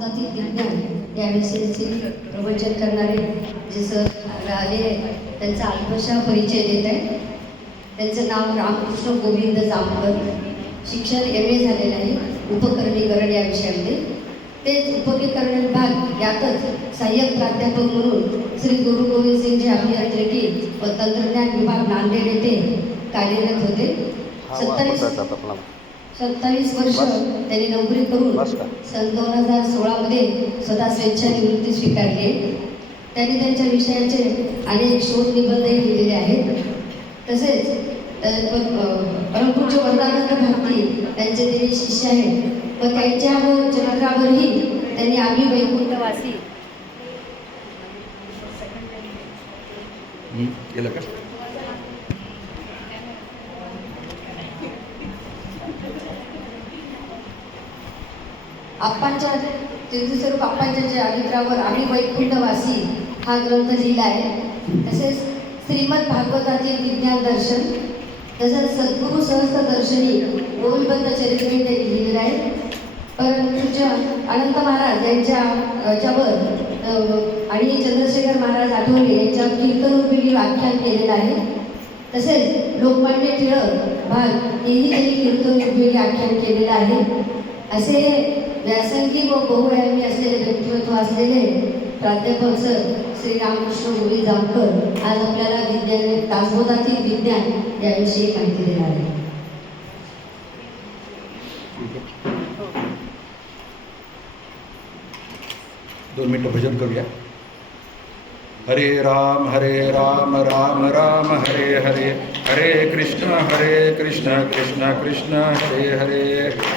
विज्ञान याविषयीचे प्रवचन करणारे जे सर आले त्यांचा अल्पशा परिचय देत आहे. त्यांचं नाव रामकृष्ण गोविंद जामकर. शिक्षण MA झालेलं आहे उपकरणीकरण या विषयामध्ये. तेच उपकरण विभाग यातच सहाय्यक प्राध्यापक म्हणून श्री गुरु गोविंद सिंगजी अभियांत्रिकी व तंत्रज्ञान विभाग नांदेड येथे कार्यरत होते. 27 वर्ष त्यांनी नोकरी करून सन 2016 स्वतः स्वेच्छानिवृत्ती स्वीकारली. त्यांनी त्यांच्या विषयाचे अनेक शोध निबंधही लिहिलेले आहेत. तसेच परमपूज्य वरदानंद भारती त्यांचे ते शिष्य आहेत व त्यांच्यावर चरित्रावरही त्यांनी आम्ही वैकुंठवासी केलं का? आप्पांच्या तीर्थस्वरूप आप्पांच्या चरित्रावर आम्ही वैकुंठवासी हा ग्रंथ लिहिला आहे. तसेच श्रीमद भागवतातील विज्ञान दर्शन, तसंच सद्गुरू सहस्त्र दर्शनी गोविंद चरित्र ते लिहिलेलं आहे. परंतु अनंत महाराज यांच्यावर आणि चंद्रशेखर महाराज आठवले यांच्यावर कीर्तनरूपी व्याख्यान केलेलं आहे. तसेच लोकमान्य टिळक भाग हेही त्यांनी कीर्तनरूपी व्याख्यान केलेलं आहे. असे व्यासंगी व बहुआयामी असलेले व्यक्तिमत्व असलेले प्राध्यापक सर श्री रामकृष्ण गोविंद जामकर आज आपल्याला विज्ञान दासबोधातील विज्ञान याविषयी माहिती देणार आहे. 2 मिनिटं भजन करूया. हरे राम राम राम हरे हरे, हरे कृष्ण कृष्ण कृष्ण हरे हरे.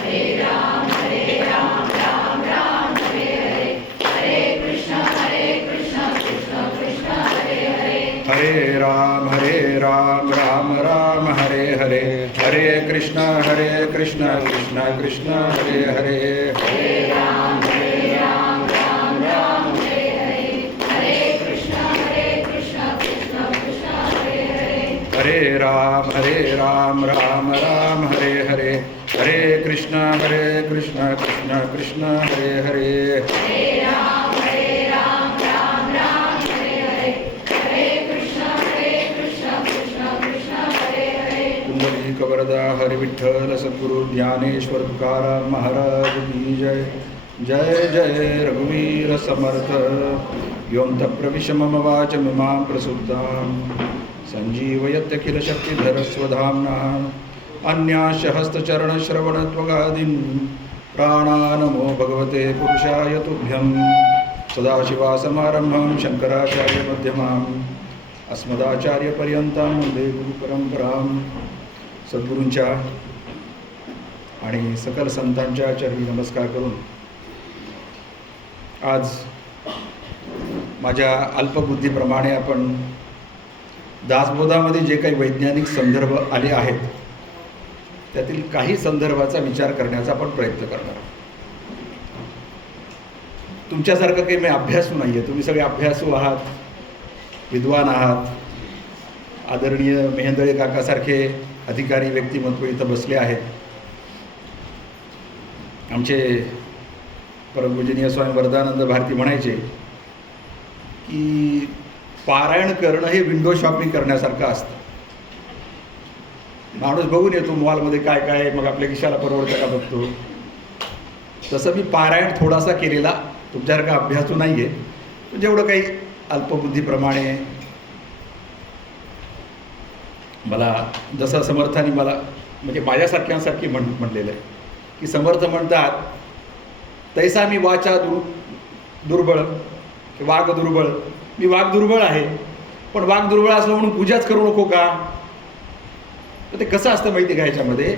हरे राम राम राम हरे हरे, हरे कृष्ण कृष्ण कृष्ण हरे हरे. हरे राम राम राम हरे हरे, हरे कृष्ण कृष्ण कृष्ण हरे हरे. हरे राम राम राम हरे हरे, हरे कृष्ण कृष्ण कृष्ण हरे हरे. हरे राम राम राम हरे हरे, हरे कृष्ण कृष्ण कृष्ण हरे हरे. हरे राम राम हरे हरे, हरे कृष्ण कृष्ण कृष्ण हरे हरे. कुंडली कवरदा हरि विठ्ठल सद्गुरु ज्ञानेश्वर तुकाराम महाराज की जय. जय जय रघुवीर समर्थ. योऽन्त प्रविश मम वाचमिमां प्रसुप्तां सञ्जीवयत्यखिल शक्तिधर स्वधाम्ना. अन्याश्च हस्तचरणश्रवणत्वगादीन् प्राणानमो भगवते पुरुषाय तुभ्यं. सदाशिवासमारम्भां शङ्कराचार्यमध्यमाम् अस्मदाचार्यपर्यंतां वन्दे गुरुपरंपरां. सद्गुरूंच्या आणि सकल संतांच्या चरणी नमस्कार करून आज माझ्या अल्पबुद्धीप्रमाणे आपण दासबोधामध्ये जे काही वैज्ञानिक संदर्भ आले आहेत त्यातील काही संदर्भाचा विचार करण्याचा आपण प्रयत्न करणार. तुमच्यासारखं काही मी अभ्यासू नाही आहे. तुम्ही सगळे अभ्यासू आहात, विद्वान आहात. आदरणीय मेहेंदळे काकासारखे अधिकारी व्यक्तिमत्व इथं बसले आहेत. आमचे परमपूजनीय स्वामी वरदानंद भारती म्हणायचे की पारायण करणं हे विंडो शॉपिंग करण्यासारखं असतं. माणूस बघून येतो मॉलमध्ये काय काय, मग आपल्या खिशाला परवडतं का बघतो. तसं मी पारायण थोडासा केलेला, तुमच्यासारखा अभ्यासू नाही आहे. जेवढं काही अल्पबुद्धीप्रमाणे मला जसं समर्थाने मला म्हणजे माझ्यासारख्यांसारखी म्हणलेलं आहे की समर्थ म्हणतात तैसा मी वाचा दुर्बळ की वाघ दुर्बळ. मी वाघ दुर्बळ आहे, पण वाघ दुर्बळ असलं म्हणून पूजाच करू नको का. तर ते कसं असतं माहिती का ह्याच्यामध्ये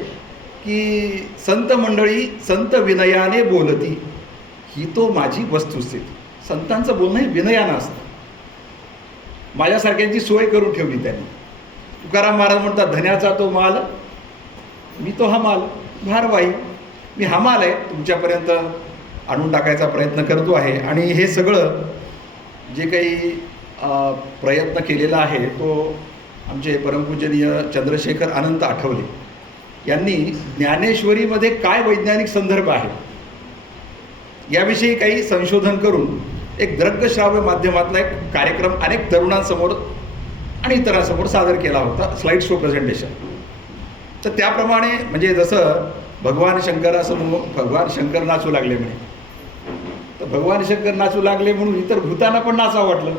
की संत मंडळी संत विनयाने बोलती ही तो माझी वस्तुस्थिती. संतांचं बोलणं हे विनयानं असतं. माझ्यासारख्यांची सोय करून ठेवली त्यांनी. तुकाराम महाराज म्हणतात धन्याचा तो माल, मी तो हमाल. भारवाई, मी हमाल आहे, तुमच्यापर्यंत आणून टाकायचा प्रयत्न करतो आहे. आणि हे सगळं जे काही प्रयत्न केलेला आहे तो आमचे परमपूजनीय चंद्रशेखर अनंत आठवले यांनी ज्ञानेश्वरीमध्ये काय वैज्ञानिक संदर्भ आहे याविषयी काही संशोधन करून एक दृकश्राव्य माध्यमातला एक कार्यक्रम अनेक तरुणांसमोर आणि इतरांसमोर सादर केला होता, स्लाईड शो प्रेझेंटेशन. तर त्याप्रमाणे म्हणजे जसं भगवान शंकर नाचू लागले म्हणे, तर भगवान शंकर नाचू लागले म्हणून इतर भूतांना पण नाचावं वाटलं.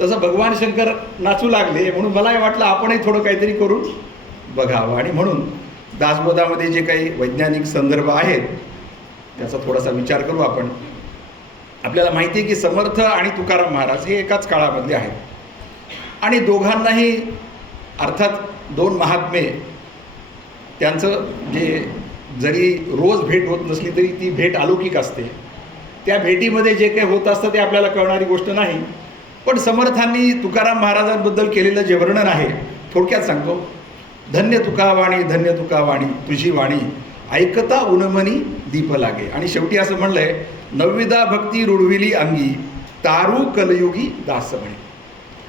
तसं भगवान शंकर नाचू लागले म्हणून मलाही वाटलं आपणही थोडं काहीतरी करून बघावं. आणि म्हणून दासबोधामध्ये जे काही वैज्ञानिक संदर्भ आहेत त्याचा थोडासा विचार करू आपण. आपल्याला माहिती आहे की समर्थ आणि तुकाराम महाराज हे एकाच काळामधले आहेत आणि दोघांनाही अर्थात दोन महात्मे, त्यांचं जे जरी रोज भेट होत नसली तरी ती भेट अलौकिक असते. त्या भेटीमध्ये जे काही होत असतं ते आपल्याला कळणारी गोष्ट नाही. पण समर्थांनी तुकाराम महाराजांबद्दल केलेलं जे वर्णन आहे थोडक्यात सांगतो. धन्य तुकावाणी, धन्य तुकावाणी, तुझी वाणी ऐकता उन्मनी दीप लागे. आणि शेवटी असं म्हणलंय, नवविधा भक्ती रुडविली अंगी, तारू कलयुगी दास म्हणे.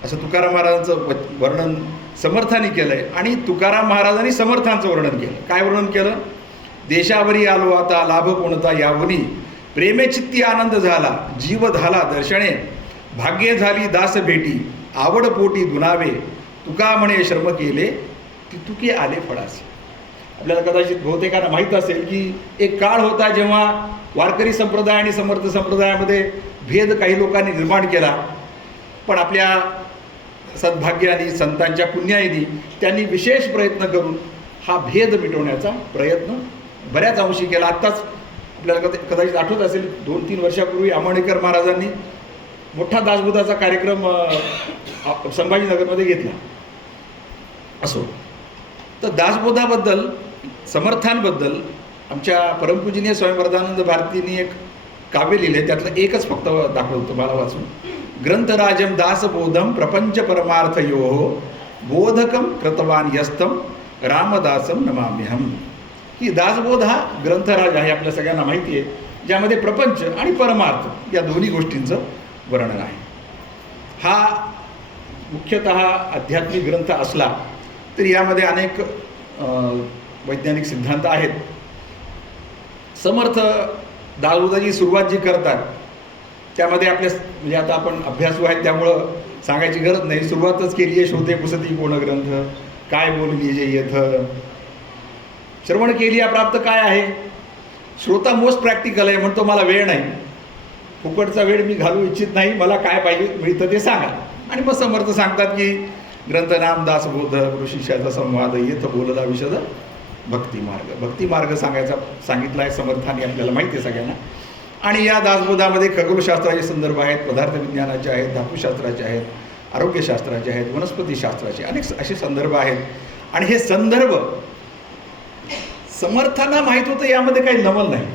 असं तुकाराम महाराजांचं वर्णन समर्थांनी केलं आहे. आणि तुकाराम महाराजांनी समर्थांचं वर्णन केलं. काय वर्णन केलं? देशावरी आलो आता, लाभ कोणता यावनी, प्रेमे चित्ती आनंद झाला, जीव झाला दर्शने, भाग्य झाली दास भेटी, आवड पोटी दुनावे, तुका म्हणे श्रम केले, तितुके आले फळासे. आपल्याला कदाचित बहुतेकांना माहीत असेल की एक काळ होता जेव्हा वारकरी संप्रदाय आणि समर्थ संप्रदायामध्ये भेद काही लोकांनी निर्माण केला. पण आपल्या सद्भाग्याने, संतांच्या पुण्याईनी त्यांनी विशेष प्रयत्न करून हा भेद मिटवण्याचा प्रयत्न बऱ्याच अंशी केला. आत्ताच आपल्याला कदाचित आठवत असेल 2-3 वर्षापूर्वी आमोणेकर महाराजांनी मोठा दासबोधाचा कार्यक्रम संभाजीनगरमध्ये घेतला. असो, तर दासबोधाबद्दल, समर्थांबद्दल आमच्या परमपूजनीय स्वामी वरदानंद भारतींनी एक काव्य लिहिले, त्यातलं एकच फक्त दाखवतो तुम्हाला वाचून. ग्रंथराजम दासबोधम प्रपंच परमार्थयोः बोधकम कृतवान यस्तम रामदासम नमाम्यहम. ही दासबोध हा ग्रंथराज आहे, आपल्या सगळ्यांना माहिती आहे, ज्यामध्ये प्रपंच आणि परमार्थ या दोन्ही गोष्टींचं वर्णन आहे. हा मुख्यतः आध्यात्मिक ग्रंथ असला तरी यामध्ये अनेक वैज्ञानिक सिद्धांत आहेत. समर्थ दासबोधाची सुरुवात जी करतात त्यामध्ये आपल्या म्हणजे आता आपण अभ्यासू आहेत त्यामुळं सांगायची गरज नाही, सुरुवातच केली आहे. श्रोते पुसती कोण ग्रंथ, काय बोलली जे येथ, श्रवण केली प्राप्त काय आहे. श्रोता मोस्ट प्रॅक्टिकल आहे, म्हणतो मला वेळ नाही, फुकटचा वेळ मी घालू इच्छित नाही, मला काय पाहिजे मिळतं ते सांगा. आणि मग समर्थ सांगतात की ग्रंथनाम दासबोध ऋषीशाचा संवाद येथ बोलला विशद भक्तिमार्ग. भक्तिमार्ग सांगितला आहे समर्थांनी, आपल्याला माहिती आहे सगळ्यांना. आणि या दासबोधामध्ये खगोलशास्त्राचे संदर्भ आहेत, पदार्थ विज्ञानाचे आहेत, धातुशास्त्राचे आहेत, आरोग्यशास्त्राचे आहेत, वनस्पतीशास्त्राचे अनेक असे संदर्भ आहेत. आणि हे संदर्भ समर्थांना माहीत होतं, यामध्ये काही नवल नाही,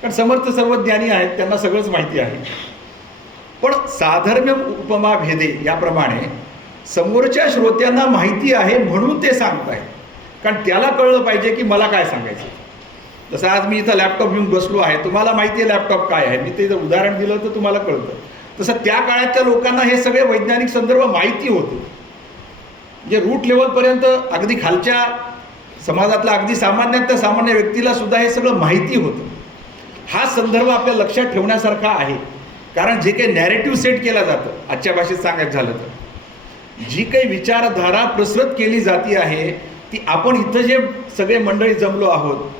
कारण समर्थ सर्व ज्ञानी आहेत, त्यांना सगळंच माहिती आहे. पण साधर्म्य उपमा भेदे याप्रमाणे समोरच्या श्रोत्यांना माहिती आहे म्हणून ते सांगत आहेत, कारण त्याला कळलं पाहिजे की मला काय सांगायचं. जसं आज मी इथं लॅपटॉप घेऊन बसलो आहे, तुम्हाला माहिती आहे लॅपटॉप काय आहे, मी ते जर उदाहरण दिलं तर तुम्हाला कळतं. तसं त्या काळातल्या लोकांना हे सगळे वैज्ञानिक संदर्भ माहिती होते. म्हणजे रूट लेवलपर्यंत अगदी खालच्या समाजातला अगदी सामान्यातल्या सामान्य व्यक्तीला सुद्धा हे सगळं माहिती होतं. हा संदर्भ आपल्या लक्षात ठेवण्यासारखा आहे, कारण जे काही नॅरेटिव्ह सेट केला जातं, आजच्या भाषेत सांगायचं झालं तर जी काही विचारधारा प्रसृत केली जाती आहे ती आपण इथं जे सगळे मंडळी जमलो आहोत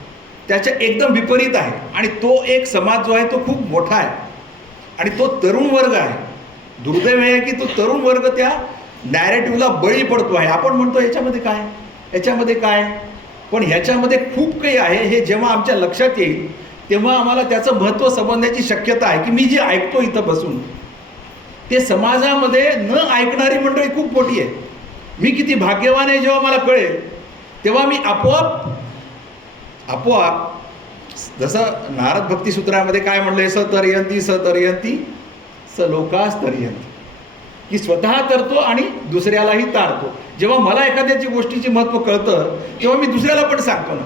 त्याच्या एकदम विपरीत आहे. आणि तो एक समाज जो आहे तो खूप मोठा आहे आणि तो तरुण वर्ग आहे. दुर्दैव आहे की तो तरुण वर्ग त्या नॅरेटिव्हला बळी पडतो आहे. आपण म्हणतो याच्यामध्ये काय, याच्यामध्ये काय, पण ह्याच्यामध्ये खूप काही आहे. हे जेव्हा आमच्या लक्षात येईल तेव्हा आम्हाला त्याचं महत्त्व समजण्याची शक्यता आहे की मी जे ऐकतो इथं बसून ते समाजामध्ये न ऐकणारी मंडळी खूप मोठी आहे. मी किती भाग्यवान आहे जेव्हा मला कळेल तेव्हा मी आपोआप जसं नारद भक्तिसूत्रामध्ये काय म्हणलंय, सतर्यंती सतर्यंती स लोकास तर्यंती, की स्वतः तरतो आणि दुसऱ्यालाही तारतो. जेव्हा मला एखाद्याची गोष्टीचे महत्त्व कळतं तेव्हा मी दुसऱ्याला पण सांगतो ना.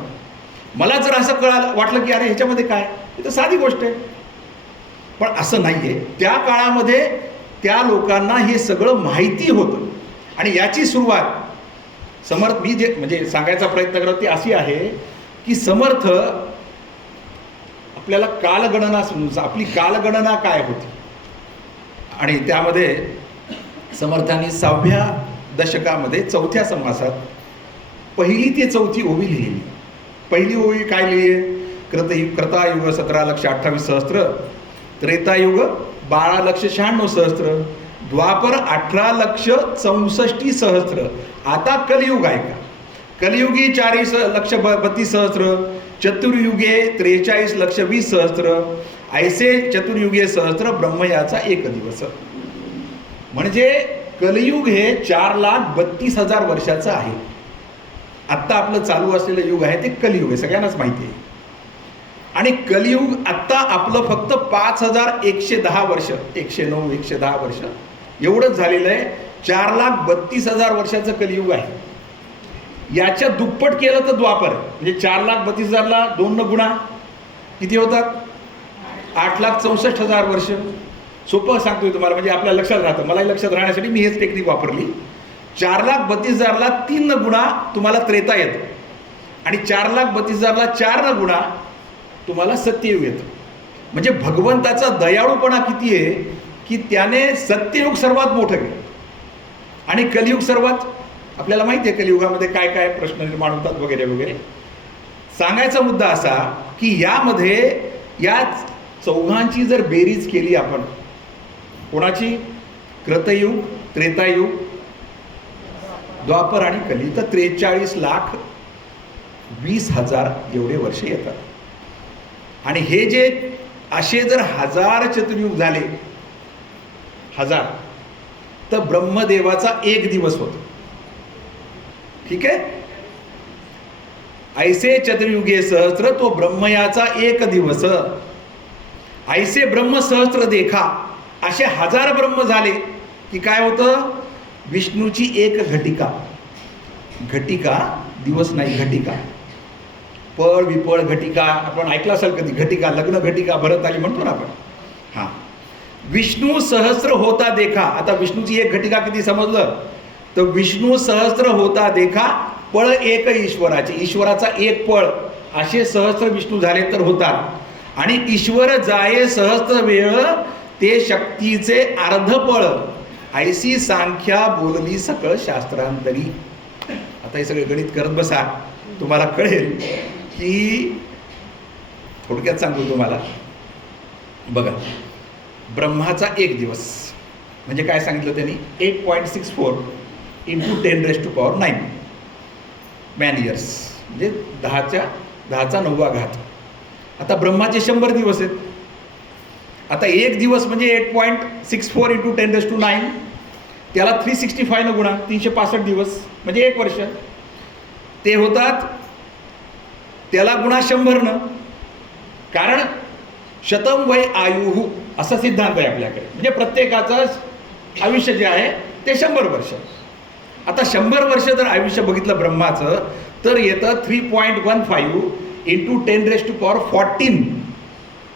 मला जर असं वाटलं की अरे ह्याच्यामध्ये काय, हे तर साधी गोष्ट आहे, पण असं नाही आहे. त्या काळामध्ये त्या लोकांना हे सगळं माहिती होतं. आणि याची सुरुवात समर्थ, मी जे म्हणजे सांगायचा प्रयत्न करत ती अशी आहे की समर्थ आपल्याला कालगणना आपली कालगणना काय होती, आणि त्यामध्ये समर्थांनी 6व्या दशकामध्ये 4थ्या समासात पहिली ते 4थी ओवी लिहिली. पहिली ओवी काय लिहिली आहे? कृतायुग 17,28,000 त्रेतायुग 12,96,000 द्वापर 18,64,000. आता कलियुग आहे का? कलियुगी 40,32,000 चतुर्युगे 43,20,000 ऐसे चतुर्युगे सहस्त्र ब्रह्मयाचा एक दिवस. म्हणजे कलियुग हे 4,32,000 वर्षाचं आहे. आत्ता आपलं चालू असलेलं युग आहे ते कलियुग आहे, सगळ्यांनाच माहिती आहे. आणि कलियुग आत्ता आपलं फक्त 5,110 वर्ष, 109 110 वर्ष एवढंच झालेलं आहे. 4,32,000 वर्षाचं कलियुग आहे. याच्या दुप्पट केलं तर द्वापर, म्हणजे 4,32,000ला 2 न गुणा किती होतात? 8,64,000 वर्ष. सोपं सांगतोय तुम्हाला, म्हणजे आपल्या लक्षात राहतं. मलाही लक्षात राहण्यासाठी मी हेच टेक्निक वापरली. 4,32,000ला 3 न गुणा तुम्हाला त्रेता येतं, आणि 4,32,000ला 4 न गुणा तुम्हाला सत्ययुग येतं. म्हणजे भगवंताचा दयाळूपणा किती आहे की त्याने सत्ययुग सर्वात मोठं केलं आणि कलियुग सर्वात, आपल्याला माहिती आहे कलियुगामध्ये काय काय प्रश्न निर्माण होतात वगैरे वगैरे. सांगायचा मुद्दा असा की यामध्ये या चौघांची जर बेरीज केली आपण, कोणाची? कृतयुग, त्रेतायुग, द्वापर आणि कली, तर 43,20,000 एवढे वर्ष येतात. आणि हे जे असे जर 1000 चतुर्युग झाले, 1000, तर ब्रह्मदेवाचा एक दिवस होतो. ठीक आहे. ऐसे चतुर्युगे सहस्त्र तो ब्रह्मयाचा एक दिवस. ऐसे ब्रह्म सहस्त्र देखा. असे 1000 ब्रह्म झाले की काय होतं? विष्णूची एक घटिका. घटिका दिवस नाही, घटिका. पळ विपळ घटिका आपण ऐकलं असेल कधी. घटिका, लग्न घटिका भरत आली म्हणतो ना आपण. हां, विष्णू सहस्त्र होता देखा. आता विष्णूची एक घटिका किती समजलं? तर विष्णू सहस्त्र होता देखा, पळ एक ईश्वराचे. ईश्वराचा एक पळ, असे सहस्त्र विष्णू झाले तर होतात. आणि ईश्वर जाये सहस्त्र वेळ, ते शक्तीचे अर्ध पळ. ऐसी सांख्या बोलली सकळ शास्त्रांतरी. आता हे सगळे गणित करत बसा, तुम्हाला कळेल की, थोडक्यात सांगतो तुम्हाला. बघा, ब्रह्माचा एक दिवस म्हणजे काय सांगितलं त्यांनी? 8.64 × 10⁻⁹ मॅन इयर्स, म्हणजे 10चा 9वा घात. आता ब्रह्माचे 100 दिवस आहेत. आता एक दिवस म्हणजे 8.64 × 10⁻⁹, त्याला 365 न गुणा, 365 दिवस म्हणजे 1 वर्ष. ते होतात, त्याला गुणा 100 न, कारण शतम वै आयुः असा सिद्धांत आहे आपल्याकडे. म्हणजे प्रत्येकाचं आयुष्य जे आहे ते 100 वर्ष. आता 100 वर्ष जर आयुष्य बघितलं ब्रह्माचं, तर येतं 3.15 × 10⁻14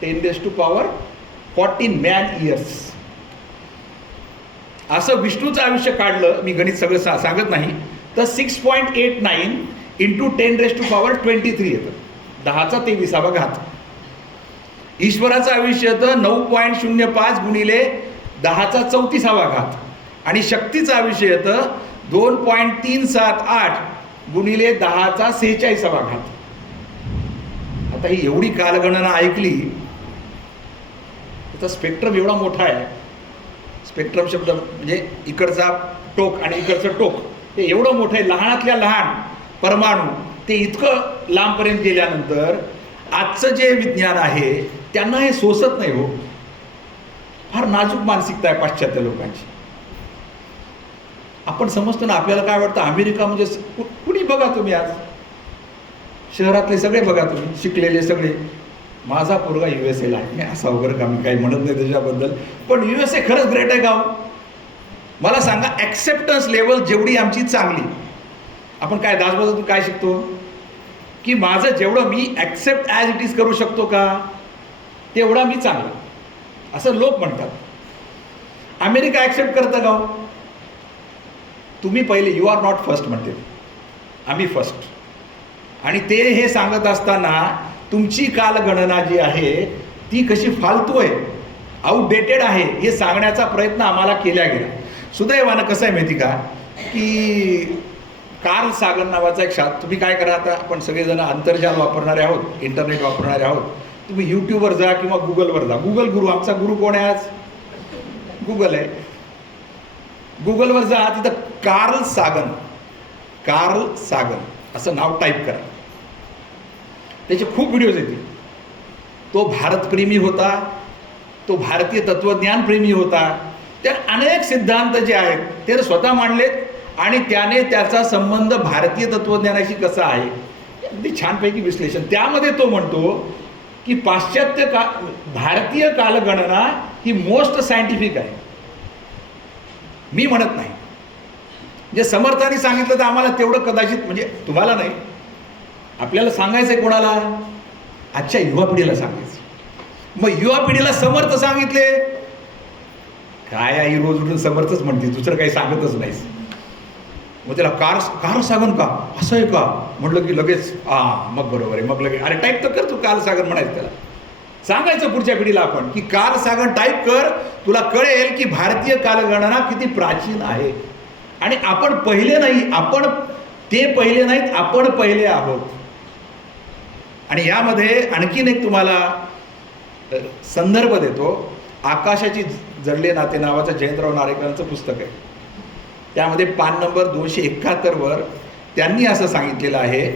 10⁻14 मॅन इयर्स. असं विष्णूचं आयुष्य काढलं, मी गणित सगळं सांगत नाही, तर 6.89 × 10⁻23 येतं, 10चा 23वा घात. ईश्वराचं आयुष्य येतं 9.05 × 10चा 34वा घात. आणि शक्तीचं आयुष्य येतं 2.378 × 10चा 46वा घात. आता ही एवढी कालगणना ऐकली, त्याचा स्पेक्ट्रम एवढा मोठा आहे. स्पेक्ट्रम शब्द म्हणजे इकडचा टोक आणि इकडचं टोक, ते एवढं मोठं आहे. लहानातल्या लहान परमाणू ते इतकं लांबपर्यंत गेल्यानंतर आजचं जे विज्ञान आहे त्यांना हे सोसत नाही हो. फार नाजूक मानसिकता आहे पाश्चात्य लोकांची. आपण समजतो ना, आपल्याला काय वाटतं अमेरिका म्हणजे कुणी बघा तुम्ही, आज शहरातले सगळे बघा तुम्ही, शिकलेले सगळे. माझा पोरगा USA आहे, मी असा वगैरे का, मी काही म्हणत नाही त्याच्याबद्दल, पण USA खरंच ग्रेट आहे का? मला सांगा, ॲक्सेप्टन्स लेवल जेवढी आमची चांगली, आपण काय दासबोधातून काय शिकतो की माझं जेवढं मी ॲक्सेप्ट ॲज इट इज करू शकतो का, तेवढा मी चांगला, असं लोक म्हणतात. अमेरिका ॲक्सेप्ट करतं का? तुम्ही पहिले, यू आर नॉट फर्स्ट म्हणते, आम्ही फर्स्ट. आणि ते हे सांगत असताना तुमची कालगणना जी आहे ती कशी फालतू आहे, आउटडेटेड आहे, हे सांगण्याचा प्रयत्न आम्हाला केला गेला. सुदैवानं कसं आहे माहिती का, की कार्ल सागन नावाचा एक तुम्ही काय करा, आता आपण सगळेजण आंतरजाल वापरणारे आहोत, इंटरनेट वापरणारे आहोत. तुम्ही यूट्यूबवर जा किंवा गुगलवर जा. गुगल गुरु, आमचा गुरु कोण आहे आज? गुगल आहे. गुगलवर जा, तिथं कार्ल सागन असं नाव टाईप करा. त्याचे खूप व्हिडिओज येतील. तो भारतप्रेमी होता, तो भारतीय तत्त्वज्ञानप्रेमी होता. त्या अनेक सिद्धांत जे आहेत ते स्वतः मांडलेत आणि त्याने त्याचा संबंध भारतीय तत्त्वज्ञानाशी कसा आहे अगदी छानपैकी विश्लेषण. त्यामध्ये तो म्हणतो की भारतीय कालगणना ही मोस्ट सायंटिफिक आहे. मी म्हणत नाही. जे समर्थांनी सांगितलं तर आम्हाला तेवढं कदाचित, म्हणजे तुम्हाला नाही, आपल्याला सांगायचंय कोणाला? आजच्या युवा पिढीला सांगायचं. मग युवा पिढीला समर्थ सांगितले काय, आई रोज उठून समर्थच म्हणते, दुसरं काही सांगतच नाहीस. मग त्याला कार सागन का असं आहे का म्हटलं की लगेच मग बरोबर आहे. मग लगेच अरे टाईप तर कर तू, कार्ल सागन म्हणायचं. त्याला सांगायचं पुढच्या पिढीला आपण की कार्ल सागन टाईप कर, तुला कळेल की भारतीय कालगणना किती प्राचीन आहे. आणि आपण पहिले नाही, ते पहिले नाहीत, आपण पहिले आहोत. आणि यामध्ये आणखीन एक तुम्हाला संदर्भ देतो. आकाशाची जडले नाते नावाचं जयंतराव नारेकरांचं पुस्तक आहे. त्यामध्ये पान नंबर 271 त्यांनी असं सांगितलेलं आहे,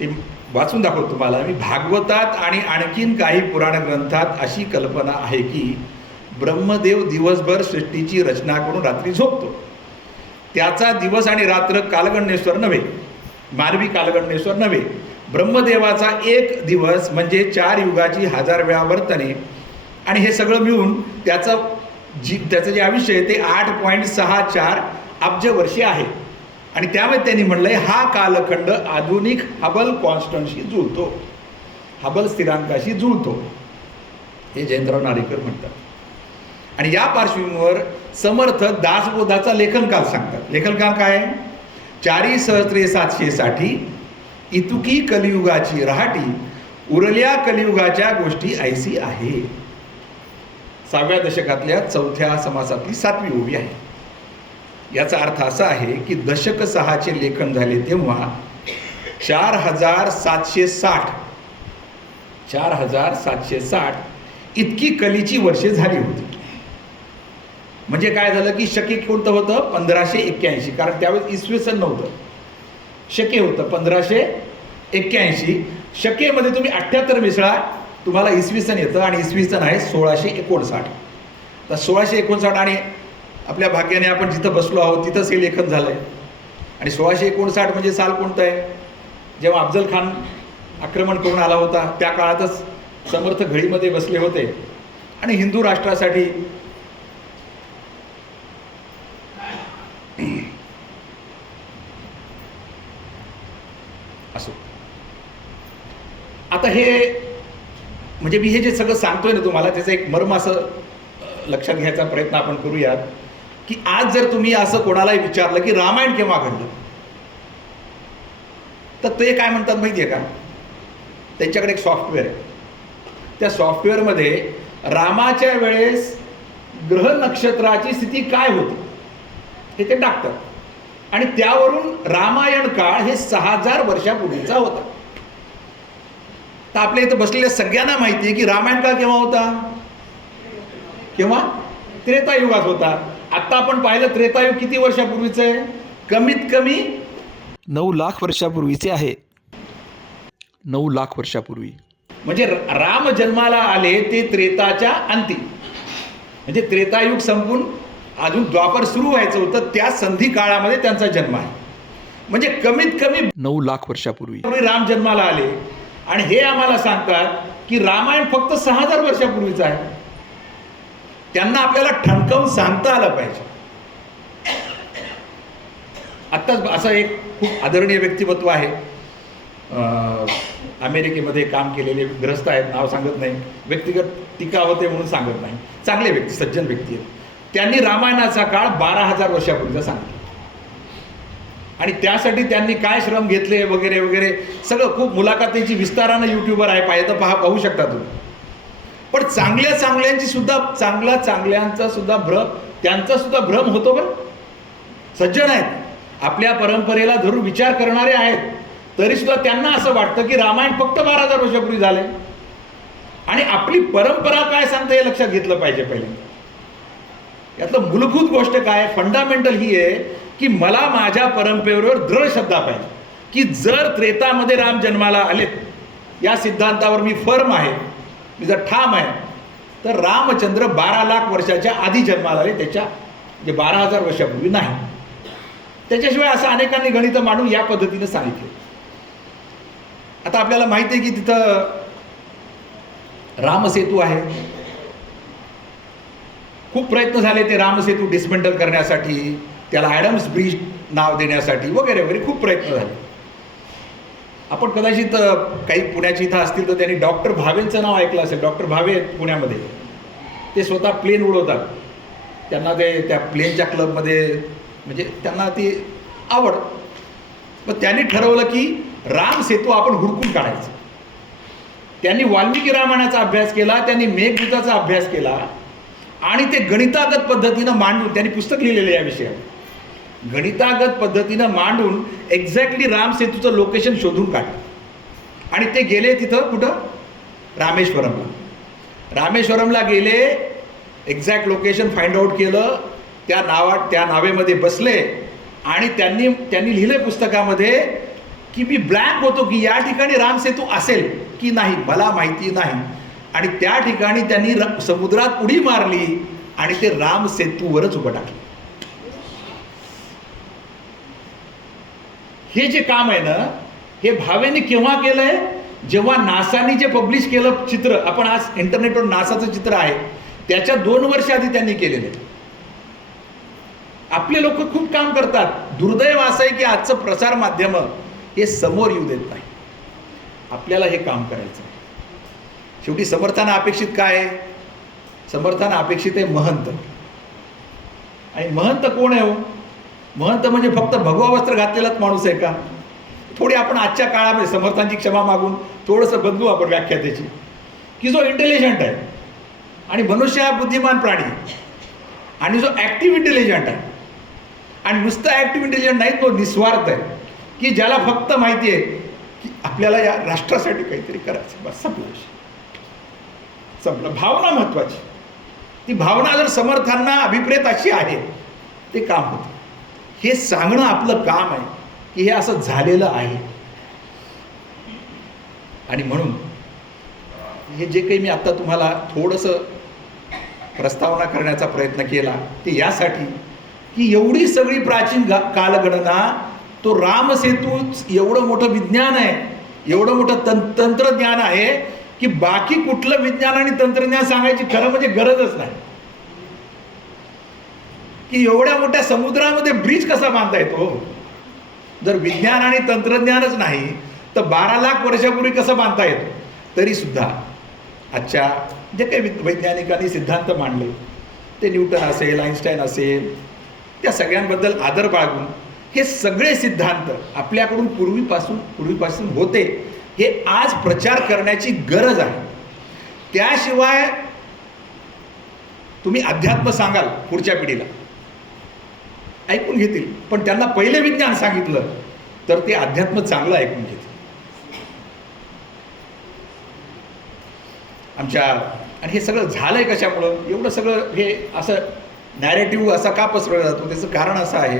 ते वाचून दाखवतो तुम्हाला मी. भागवतात आणि आणखीन काही पुराण ग्रंथात अशी कल्पना आहे की ब्रह्मदेव दिवसभर सृष्टीची रचना करून रात्री झोपतो. त्याचा दिवस आणि रात्र कालगणनेश्वर नव्हे, मानवी कालगणनेश्वर नव्हे. ब्रह्मदेवाचा एक दिवस म्हणजे 4 युगाची 1000 वेळा वर्तने. आणि हे सगळं मिळून त्याचं जे आयुष्य आहे ते 8.64 अब्ज वर्षे आहे. आणि त्यामुळे त्यांनी म्हणलंय हा कालखंड आधुनिक हबल कॉन्स्टंटशी जुळतो, हबल स्थिरांकाशी जुळतो, हे जयंतराव नारेकर म्हणतात. आणि या पार्श्वभूमीवर समर्थ दासबोधाचा लेखनकाल सांगतात. लेखनकाल काय? 4 सहस्त्रे 760 इतुकी कलियुगाची रहाटी, उरल्या कलियुगाच्या गोष्टी ऐसी आहे. 6व्या दशकातल्या 4थ्या समासातली 7वी ओवी आहे. याचा अर्थ असा आहे की दशक 6चे लेखन झाले तेव्हा 4760 इतकी कलीची वर्षे झाली होती. म्हणजे काय झालं की शके कोणतं होतं? 1581. कारण त्यावेळेस इसवी सन नव्हतं, शके होतं 1581. शकेमध्ये तुम्ही 78 मिसळा, तुम्हाला इसवी सन येतं. आणि इसवी सन आहे 1659. तर 1659 आणि आपल्या भाग्याने आपण जिथं बसलो आहोत तिथंच हे लेखन झालं आहे. आणि 1659 म्हणजे साल कोणतं आहे? जेव्हा अफजल खान आक्रमण करून आला होता त्या काळातच समर्थ घळीमध्ये बसले होते. आणि हिंदू राष्ट्रासाठी असो. आता हे म्हणजे मी हे जे सगळं सांगतोय ना तुम्हाला, त्याचं एक मर्म असं लक्षात घ्यायचा प्रयत्न आपण करूयात की आज जर तुम्ही असं कोणालाही विचारलं की रामायण केव्हा घडलं, तर ते काय म्हणतात माहिती आहे का? त्यांच्याकडे एक सॉफ्टवेअर आहे. त्या सॉफ्टवेअरमध्ये रामाच्या वेळेस ग्रह नक्षत्राची स्थिती काय होती हे ते टाकतात. आणि त्यावरून रामायण काळ हे 6000 वर्षापूर्वीचा होता. तर आपल्या इथं बसलेल्या सगळ्यांना माहिती आहे की रामायण काळ केव्हा होता? केव्हा? त्रेतायुगात होता. आता आपण पाहिलं त्रेतायुग किती वर्षापूर्वीचं आहे? कमीत कमी 9 लाख वर्षापूर्वीचे आहे. 9 लाख वर्षापूर्वी. म्हणजे राम जन्माला आले ते त्रेताच्या अंती, म्हणजे त्रेतायुग संपून अजून द्वापर सुरू व्हायचं होतं त्या संधी काळामध्ये त्यांचा जन्म आहे. म्हणजे कमीत कमी 9 लाख वर्षापूर्वी राम जन्माला आले. आणि हे आम्हाला सांगतात की रामायण फक्त 6000 वर्षापूर्वीचं आहे. त्यांना आपल्याला ठणकावून सांगता आलं पाहिजे. आत्ताच असं एक खूप आदरणीय व्यक्तिमत्व आहे, अमेरिकेमध्ये काम केलेले ग्रस्त आहेत, नाव सांगत नाही, व्यक्तिगत टीका होते म्हणून सांगत नाही, चांगले व्यक्ती, सज्जन व्यक्ती आहेत. त्यांनी रामायणाचा काळ 12000 वर्षापूर्वीचा सांगितला. आणि त्यासाठी त्यांनी काय श्रम घेतले वगैरे वगैरे सगळं खूप मुलाखतीची विस्तारानं यूट्यूबवर आहे, पाहू शकता तुम्ही. पण चांगल्यांची सुद्धा चांगल्यांचा सुद्धा त्यांचा सुद्धा भ्रम होतो बरं. सज्जन आहेत, आपल्या परंपरेला धरून विचार करणारे आहेत, तरी सुद्धा त्यांना असं वाटतं की रामायण फक्त 12,000 वर्षापूर्वी झाले. आणि आपली परंपरा काय सांगते हे लक्षात घेतलं पाहिजे. पहिले यातलं मूलभूत गोष्ट काय, फंडामेंटल ही आहे की मला माझ्या परंपरेवर दृढ श्रद्धा पाहिजे की जर त्रेतामध्ये राम जन्माला आलेत, या सिद्धांतावर मी फर्म आहे, मी जर ठाम आहे, तर रामचंद्र 12 लाख वर्षाच्या आधी जन्माला आले, त्याच्या म्हणजे 12,000 वर्षापूर्वी नाही. त्याच्याशिवाय असं अनेकांनी गणित मांडून या पद्धतीने सांगितले. आता आपल्याला माहिती आहे की तिथं रामसेतू आहे. खूप प्रयत्न झाले ते रामसेतू डिसमेंटल करण्यासाठी, त्याला ॲडम्स ब्रिज नाव देण्यासाठी वगैरे वगैरे खूप प्रयत्न झाले. आपण कदाचित काही पुण्याची इथं असतील तर त्यांनी डॉक्टर भावेंचं नाव ऐकलं असेल. डॉक्टर भावे पुण्यामध्ये, ते स्वतः प्लेन उडवतात. त्यांना ते त्या प्लेनच्या क्लबमध्ये म्हणजे त्यांना ती आवड. मग त्यांनी ठरवलं की राम सेतू आपण हुडकून काढायचं. त्यांनी वाल्मिकी रामायणाचा अभ्यास केला, त्यांनी मेघदूताचा अभ्यास केला आणि ते गणितागत पद्धतीनं मांडून त्यांनी पुस्तक लिहिलेलं या विषयावर. गणितागत पद्धतीनं मांडून एक्झॅक्टली राम सेतूचं लोकेशन शोधून काढलं आणि ते गेले तिथं कुठं, रामेश्वरमला. रामेश्वरमला गेले, एक्झॅक्ट लोकेशन फाइंड आउट केलं, त्या नावेमध्ये बसले आणि त्यांनी लिहिलं पुस्तकामध्ये की मी ब्लँक होतो की या ठिकाणी रामसेतू असेल की नाही मला माहिती नाही. आणि त्या ठिकाणी त्यांनी समुद्रात उडी मारली आणि ते रामसेतूवरच उभं टाकलं. हे जे काम आहे ना, हे भावेने केव्हा केलंय, जेव्हा नासानी जे पब्लिश केलं चित्र, आपण आज इंटरनेटवर नासाचं चित्र आहे, त्याच्या 2 वर्ष आधी त्यांनी केलेलं आहे. आपले लोक खूप काम करतात. दुर्दैव असं आहे की आजचं प्रसार माध्यम हे समोर येऊ देत नाही. आपल्याला हे काम करायचं आहे. शेवटी समर्थांना अपेक्षित काय आहे, समर्थांना अपेक्षित आहे महंत. आणि महंत कोण आहे हो? महंत म्हणजे फक्त भगवा वस्त्र घातलेलाच माणूस आहे का? थोडी आपण आजच्या काळामध्ये समर्थांची क्षमा मागून थोडंसं बदलू आपण व्याख्या त्याची, की जो इंटेलिजंट आहे आणि मनुष्य हा बुद्धिमान प्राणी आणि जो ॲक्टिव्ह इंटेलिजंट आहे, आणि नुसतं ॲक्टिव्ह इंटेलिजंट नाही, तो निस्वार्थ आहे की ज्याला फक्त माहिती आहे की आपल्याला या राष्ट्रासाठी काहीतरी करायचं, बस संपलं. भावना महत्वाची. ती भावना जर समर्थांना अभिप्रेत अशी आहे, ते काम होतं. हे सांगणं आपलं काम आहे की हे असं झालेलं आहे. आणि म्हणून हे जे काही मी आता तुम्हाला थोडंसं प्रस्तावना करण्याचा प्रयत्न केला, ते यासाठी की एवढी सगळी प्राचीन कालगणना, तो रामसेतू एवढं मोठं विज्ञान आहे, एवढं मोठं तंत्रज्ञान आहे की बाकी कुठलं विज्ञान आणि तंत्रज्ञान सांगायची खरं म्हणजे गरजच नाही. की एवढ्या मोठ्या समुद्रामध्ये ब्रिज कसा बांधता येतो? जर विज्ञान आणि तंत्रज्ञानच नाही तर 12 लाख वर्षापूर्वी कसं बांधता येतो? तरी सुद्धा आजच्या जे काही वैज्ञानिकांनी सिद्धांत मांडले, ते न्यूटन असेल, आईन्स्टाईन असेल, त्या सगळ्यांबद्दल आदर बाळगून हे सगळे सिद्धांत आपल्याकडून पूर्वीपासून होते, हे आज प्रचार करण्याची गरज आहे. त्याशिवाय तुम्ही अध्यात्म सांगाल पुढच्या पिढीला, ऐकून घेतील, पण त्यांना पहिले विज्ञान सांगितलं तर ते अध्यात्म चांगलं ऐकून घेतील. आणि हे सगळं झालंय कशामुळं? एवढं सगळं हे असं नॅरेटिव्ह असा का पसरवला जातो? त्याचं कारण असं आहे,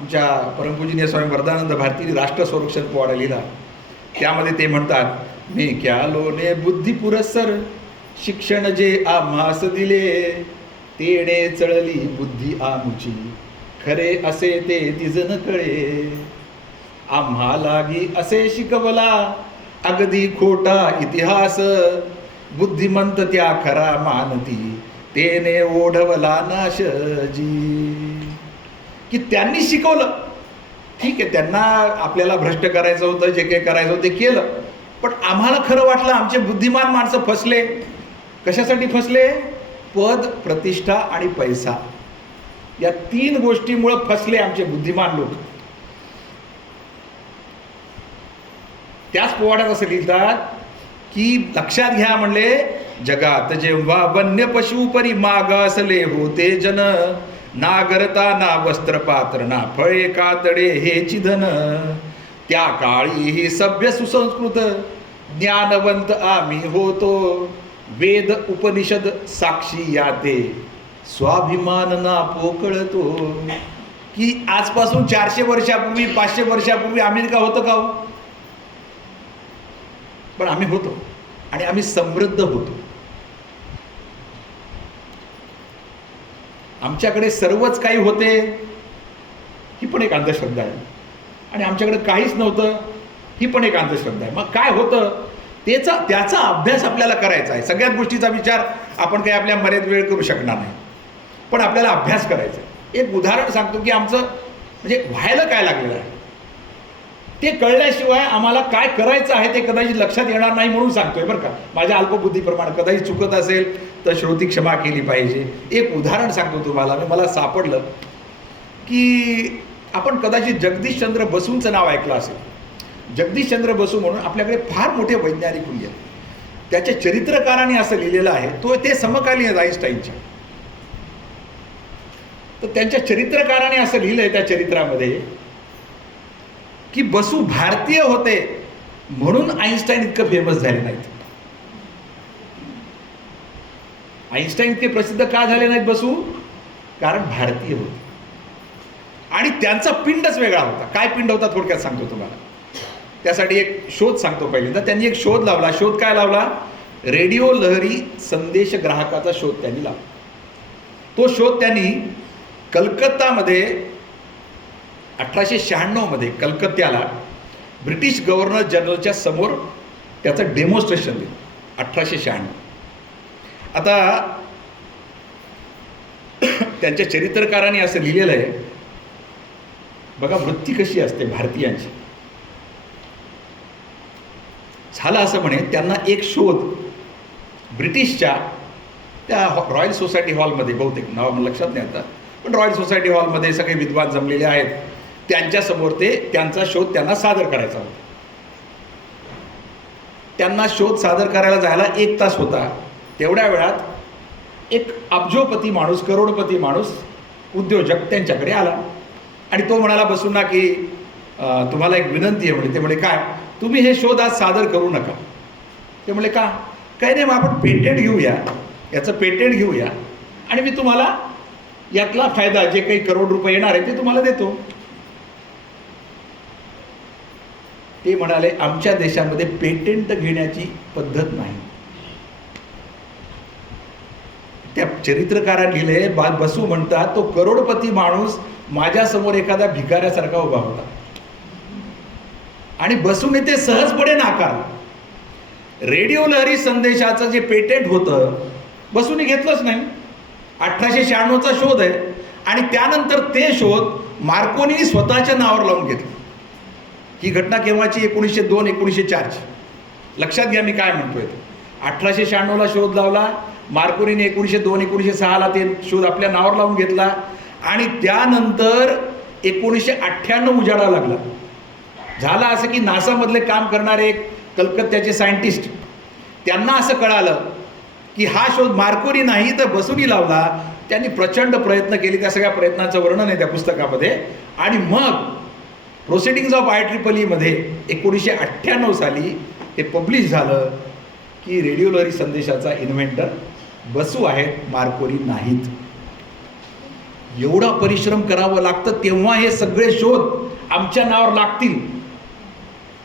आमच्या परमपूजनीय स्वामी वरदानंद भारतीने राष्ट्र संरक्षण पोवाडा लिहिला. त्यामध्ये ते म्हणतात, मी क्यालोने बुद्धी पुरस्सर शिक्षण जे आम्हास दिले, तेणे चळली बुद्धी आमुची, खरे असे ते तिजन कळे. आम्हालागी असे शिकवला अगदी खोटा इतिहास, बुद्धिमंत त्या खरा मानती, तेने ओढवला नाशजी. की त्यांनी शिकवलं, ठीक आहे, त्यांना आपल्याला भ्रष्ट करायचं होतं, जे काही करायचं होतं ते केलं, पण आम्हाला खरं वाटलं आमचे बुद्धिमान माणसं फसले. कशासाठी फसले? पद, प्रतिष्ठा आणि पैसा, या 3 गोष्टीमुळं फसले आमचे बुद्धिमान लोक. त्याच पोवाड्यात असं लिहितात की लक्षात घ्या म्हणले, जगात जेव्हा वन्य पशु परी माग असले होते जन, नागरता ना वस्त्रपात्र ना फळे कातडे हे चिधन, त्या काळी ही सभ्य सुसंस्कृत ज्ञानवंत आम्ही होतो, वेद उपनिषद साक्षी याते स्वाभिमान ना पोकळतो. की आजपासून 400 वर्षापूर्वी 500 वर्षापूर्वी अमेरिका होतं का हो? पण आम्ही होतो आणि आम्ही समृद्ध होतो. आमच्याकडे सर्वच काही होते, ही पण एक अंधश्रद्धा आहे. आणि आमच्याकडे काहीच नव्हतं, ही पण एक अंधश्रद्धा आहे. मग काय होतं त्याचा अभ्यास आपल्याला करायचा आहे. सगळ्याच गोष्टीचा विचार आपण काही आपल्या मर्यादित वेळ करू शकणार नाही, पण आपल्याला अभ्यास करायचा आहे. एक उदाहरण सांगतो की आमचं म्हणजे व्हायला काय लागलेलं आहे ते कळल्याशिवाय आम्हाला काय करायचं आहे ते कदाचित लक्षात येणार नाही, म्हणून सांगतोय बरं का. माझ्या अल्पबुद्धीप्रमाणे कदाचित चुकत असेल तर श्रोती क्षमा केली पाहिजे. एक उदाहरण सांगतो तुम्हाला. मला सापडलं की आपण कदाचित जगदीशचंद्र बसूंचं नाव ऐकलं असेल. जगदीशचंद्र बसू म्हणून आपल्याकडे फार मोठे वैज्ञानिक होऊन गेले. त्याच्या चरित्रकाराने असं लिहिलेलं आहे, ते समकालीन आहेत आईन्स्टाईनच्या. तर त्यांच्या चरित्रकाराने असं लिहिलंय त्या चरित्रामध्ये की बसू भारतीय होते म्हणून आईन्स्टाईन इतकं फेमस झाले नाहीत. आईन्स्टाईन इतके प्रसिद्ध का झाले नाहीत बसू? कारण भारतीय होते आणि त्यांचा पिंडच वेगळा होता. काय पिंड होता थोडक्यात सांगतो तुम्हाला. त्यासाठी एक शोध सांगतो. पहिल्यांदा त्यांनी एक शोध लावला. शोध काय लावला? रेडिओ लहरी संदेश ग्राहकाचा शोध त्यांनी लावला. तो शोध त्यांनी कलकत्तामध्ये 1896 मध्ये कलकत्त्याला ब्रिटिश गव्हर्नर जनरलच्या समोर त्याचं डेमॉन्स्ट्रेशन दिलं. 1896. आता त्यांच्या चरित्रकाराने असं लिहिलेलं आहे बघा, वृत्ती कशी असते भारतीयांची. झालं असं म्हणे, त्यांना एक शोध ब्रिटिशच्या त्या रॉयल सोसायटी हॉलमध्ये, बहुतेक नाव मला लक्षात नाही आता, पण रॉयल सोसायटी हॉलमध्ये सगळे विद्वान जमलेले आहेत. त्यांच्यासमोर त्यांचा शोध त्यांना सादर करायचा होता. त्यांना शोध सादर करायला जायला 1 तास होता. तेवढ्या वेळात एक अब्जोपती माणूस, करोडपती माणूस, उद्योजक त्यांच्याकडे आला आणि तो म्हणाला बसूंना की तुम्हाला एक विनंती आहे म्हणे. ते म्हणे काय? तुम्ही हे शोध आज सादर करू नका. ते म्हणे का? काही नाही, मग आपण पेटेंट घेऊया, याचं पेटेंट घेऊया आणि मी तुम्हाला यातला फायदा, जे काही करोड रुपये येणार आहे ते तुम्हाला देतो. ते म्हणाले आमच्या देशामध्ये पेटेंट घेण्याची पद्धत नाही. त्या चरित्रकाराने लिहिले, बसू म्हणतात तो करोडपती माणूस माझ्यासमोर एखाद्या भिकाऱ्यासारखा उभा होता आणि बसूने ते सहजपणे नाकारलं. रेडिओ लहरी संदेशाचं जे पेटेंट होतं बसूने घेतलंच नाही. 1896चा शोध आहे आणि त्यानंतर ते शोध मार्कोनी स्वतःच्या नावावर लावून घेतले. ही घटना केव्हाची? 1902 1904ची. लक्षात घ्या मी काय म्हणतोय. 1896ला शोध लावला मार्कोनीने, 1902 1906ला ते शोध आपल्या नावावर लावून घेतला आणि त्यानंतर 1998 उजाडा लागला. झालं असं की नासामधले काम करणारे एक कलकत्त्याचे सायंटिस्ट, त्यांना असं कळालं की हा शोध मार्कोनी नाही तर बसूनी लावला. त्यांनी प्रचंड प्रयत्न केले. त्या सगळ्या प्रयत्नांचं वर्णन आहे त्या पुस्तकामध्ये. आणि मग प्रोसिडिंग्ज ऑफ IEEE मध्ये 1998 साली हे पब्लिश झालं की रेडिओ लहरी संदेशाचा इन्व्हेंटर बसू आहेत, मार्कोनी नाहीत. एवढा परिश्रम करावं लागतं तेव्हा हे सगळे शोध आमच्या नावावर लागतील,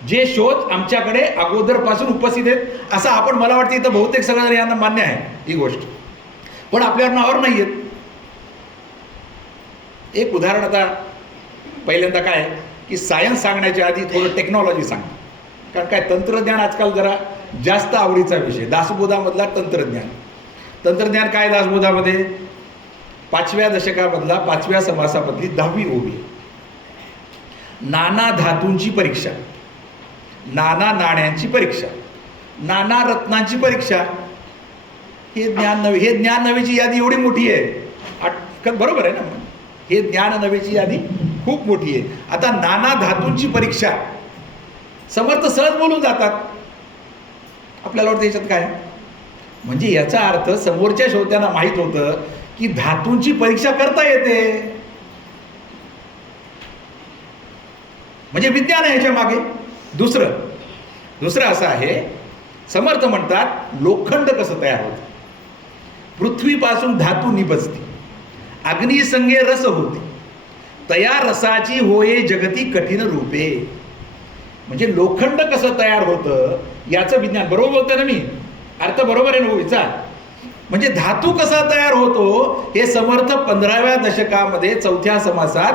जे शोध आमच्याकडे अगोदरपासून उपस्थित आहेत. असं आपण, मला वाटतं इथं बहुतेक सगळ्यांना यांना मान्य आहे ही गोष्ट, पण आपल्या नावावर नाही आहेत. एक उदाहरण आता पहिल्यांदा काय की सायन्स सांगण्याच्या आधी थोडं टेक्नॉलॉजी सांगतो. कारण काय, तंत्रज्ञान आजकाल जरा जास्त आवडीचा विषय. दासबोधामधला तंत्रज्ञान काय दासबोधामध्ये? 5व्या दशकामधला 5व्या समासामधली 10वी ओवी. नाना धातूंची परीक्षा, नाना नाण्यांची परीक्षा, नाना रत्नांची परीक्षा, हे ज्ञान नवे. हे ज्ञान नवेची यादी एवढी मोठी आहे. बरोबर आहे ना? हे ज्ञान नवेची यादी खूप मोठी आहे. आता नाना धातूंची परीक्षा समर्थ सहज बोलून जातात. आपल्याला वाटतं याच्यात काय, म्हणजे याचा अर्थ समोरच्या श्रोत्यांना माहीत होतं की धातूंची परीक्षा करता येते, म्हणजे विज्ञान आहे ह्याच्या मागे. दुसरं असं आहे, समर्थ म्हणतात लोखंड कसं तयार होतं. पृथ्वीपासून धातू निपजती, अग्निसंगे रस होते, तया रसाची होये जगती कठीण रूपे. म्हणजे लोखंड कसं तयार होतं याचं विज्ञान. बरोबर बोलतोय ना मी, अर्थ बरोबर आहे ना होईचा. म्हणजे धातू कसा तयार होतो हे समर्थ 15व्या दशकामध्ये 4थ्या समासात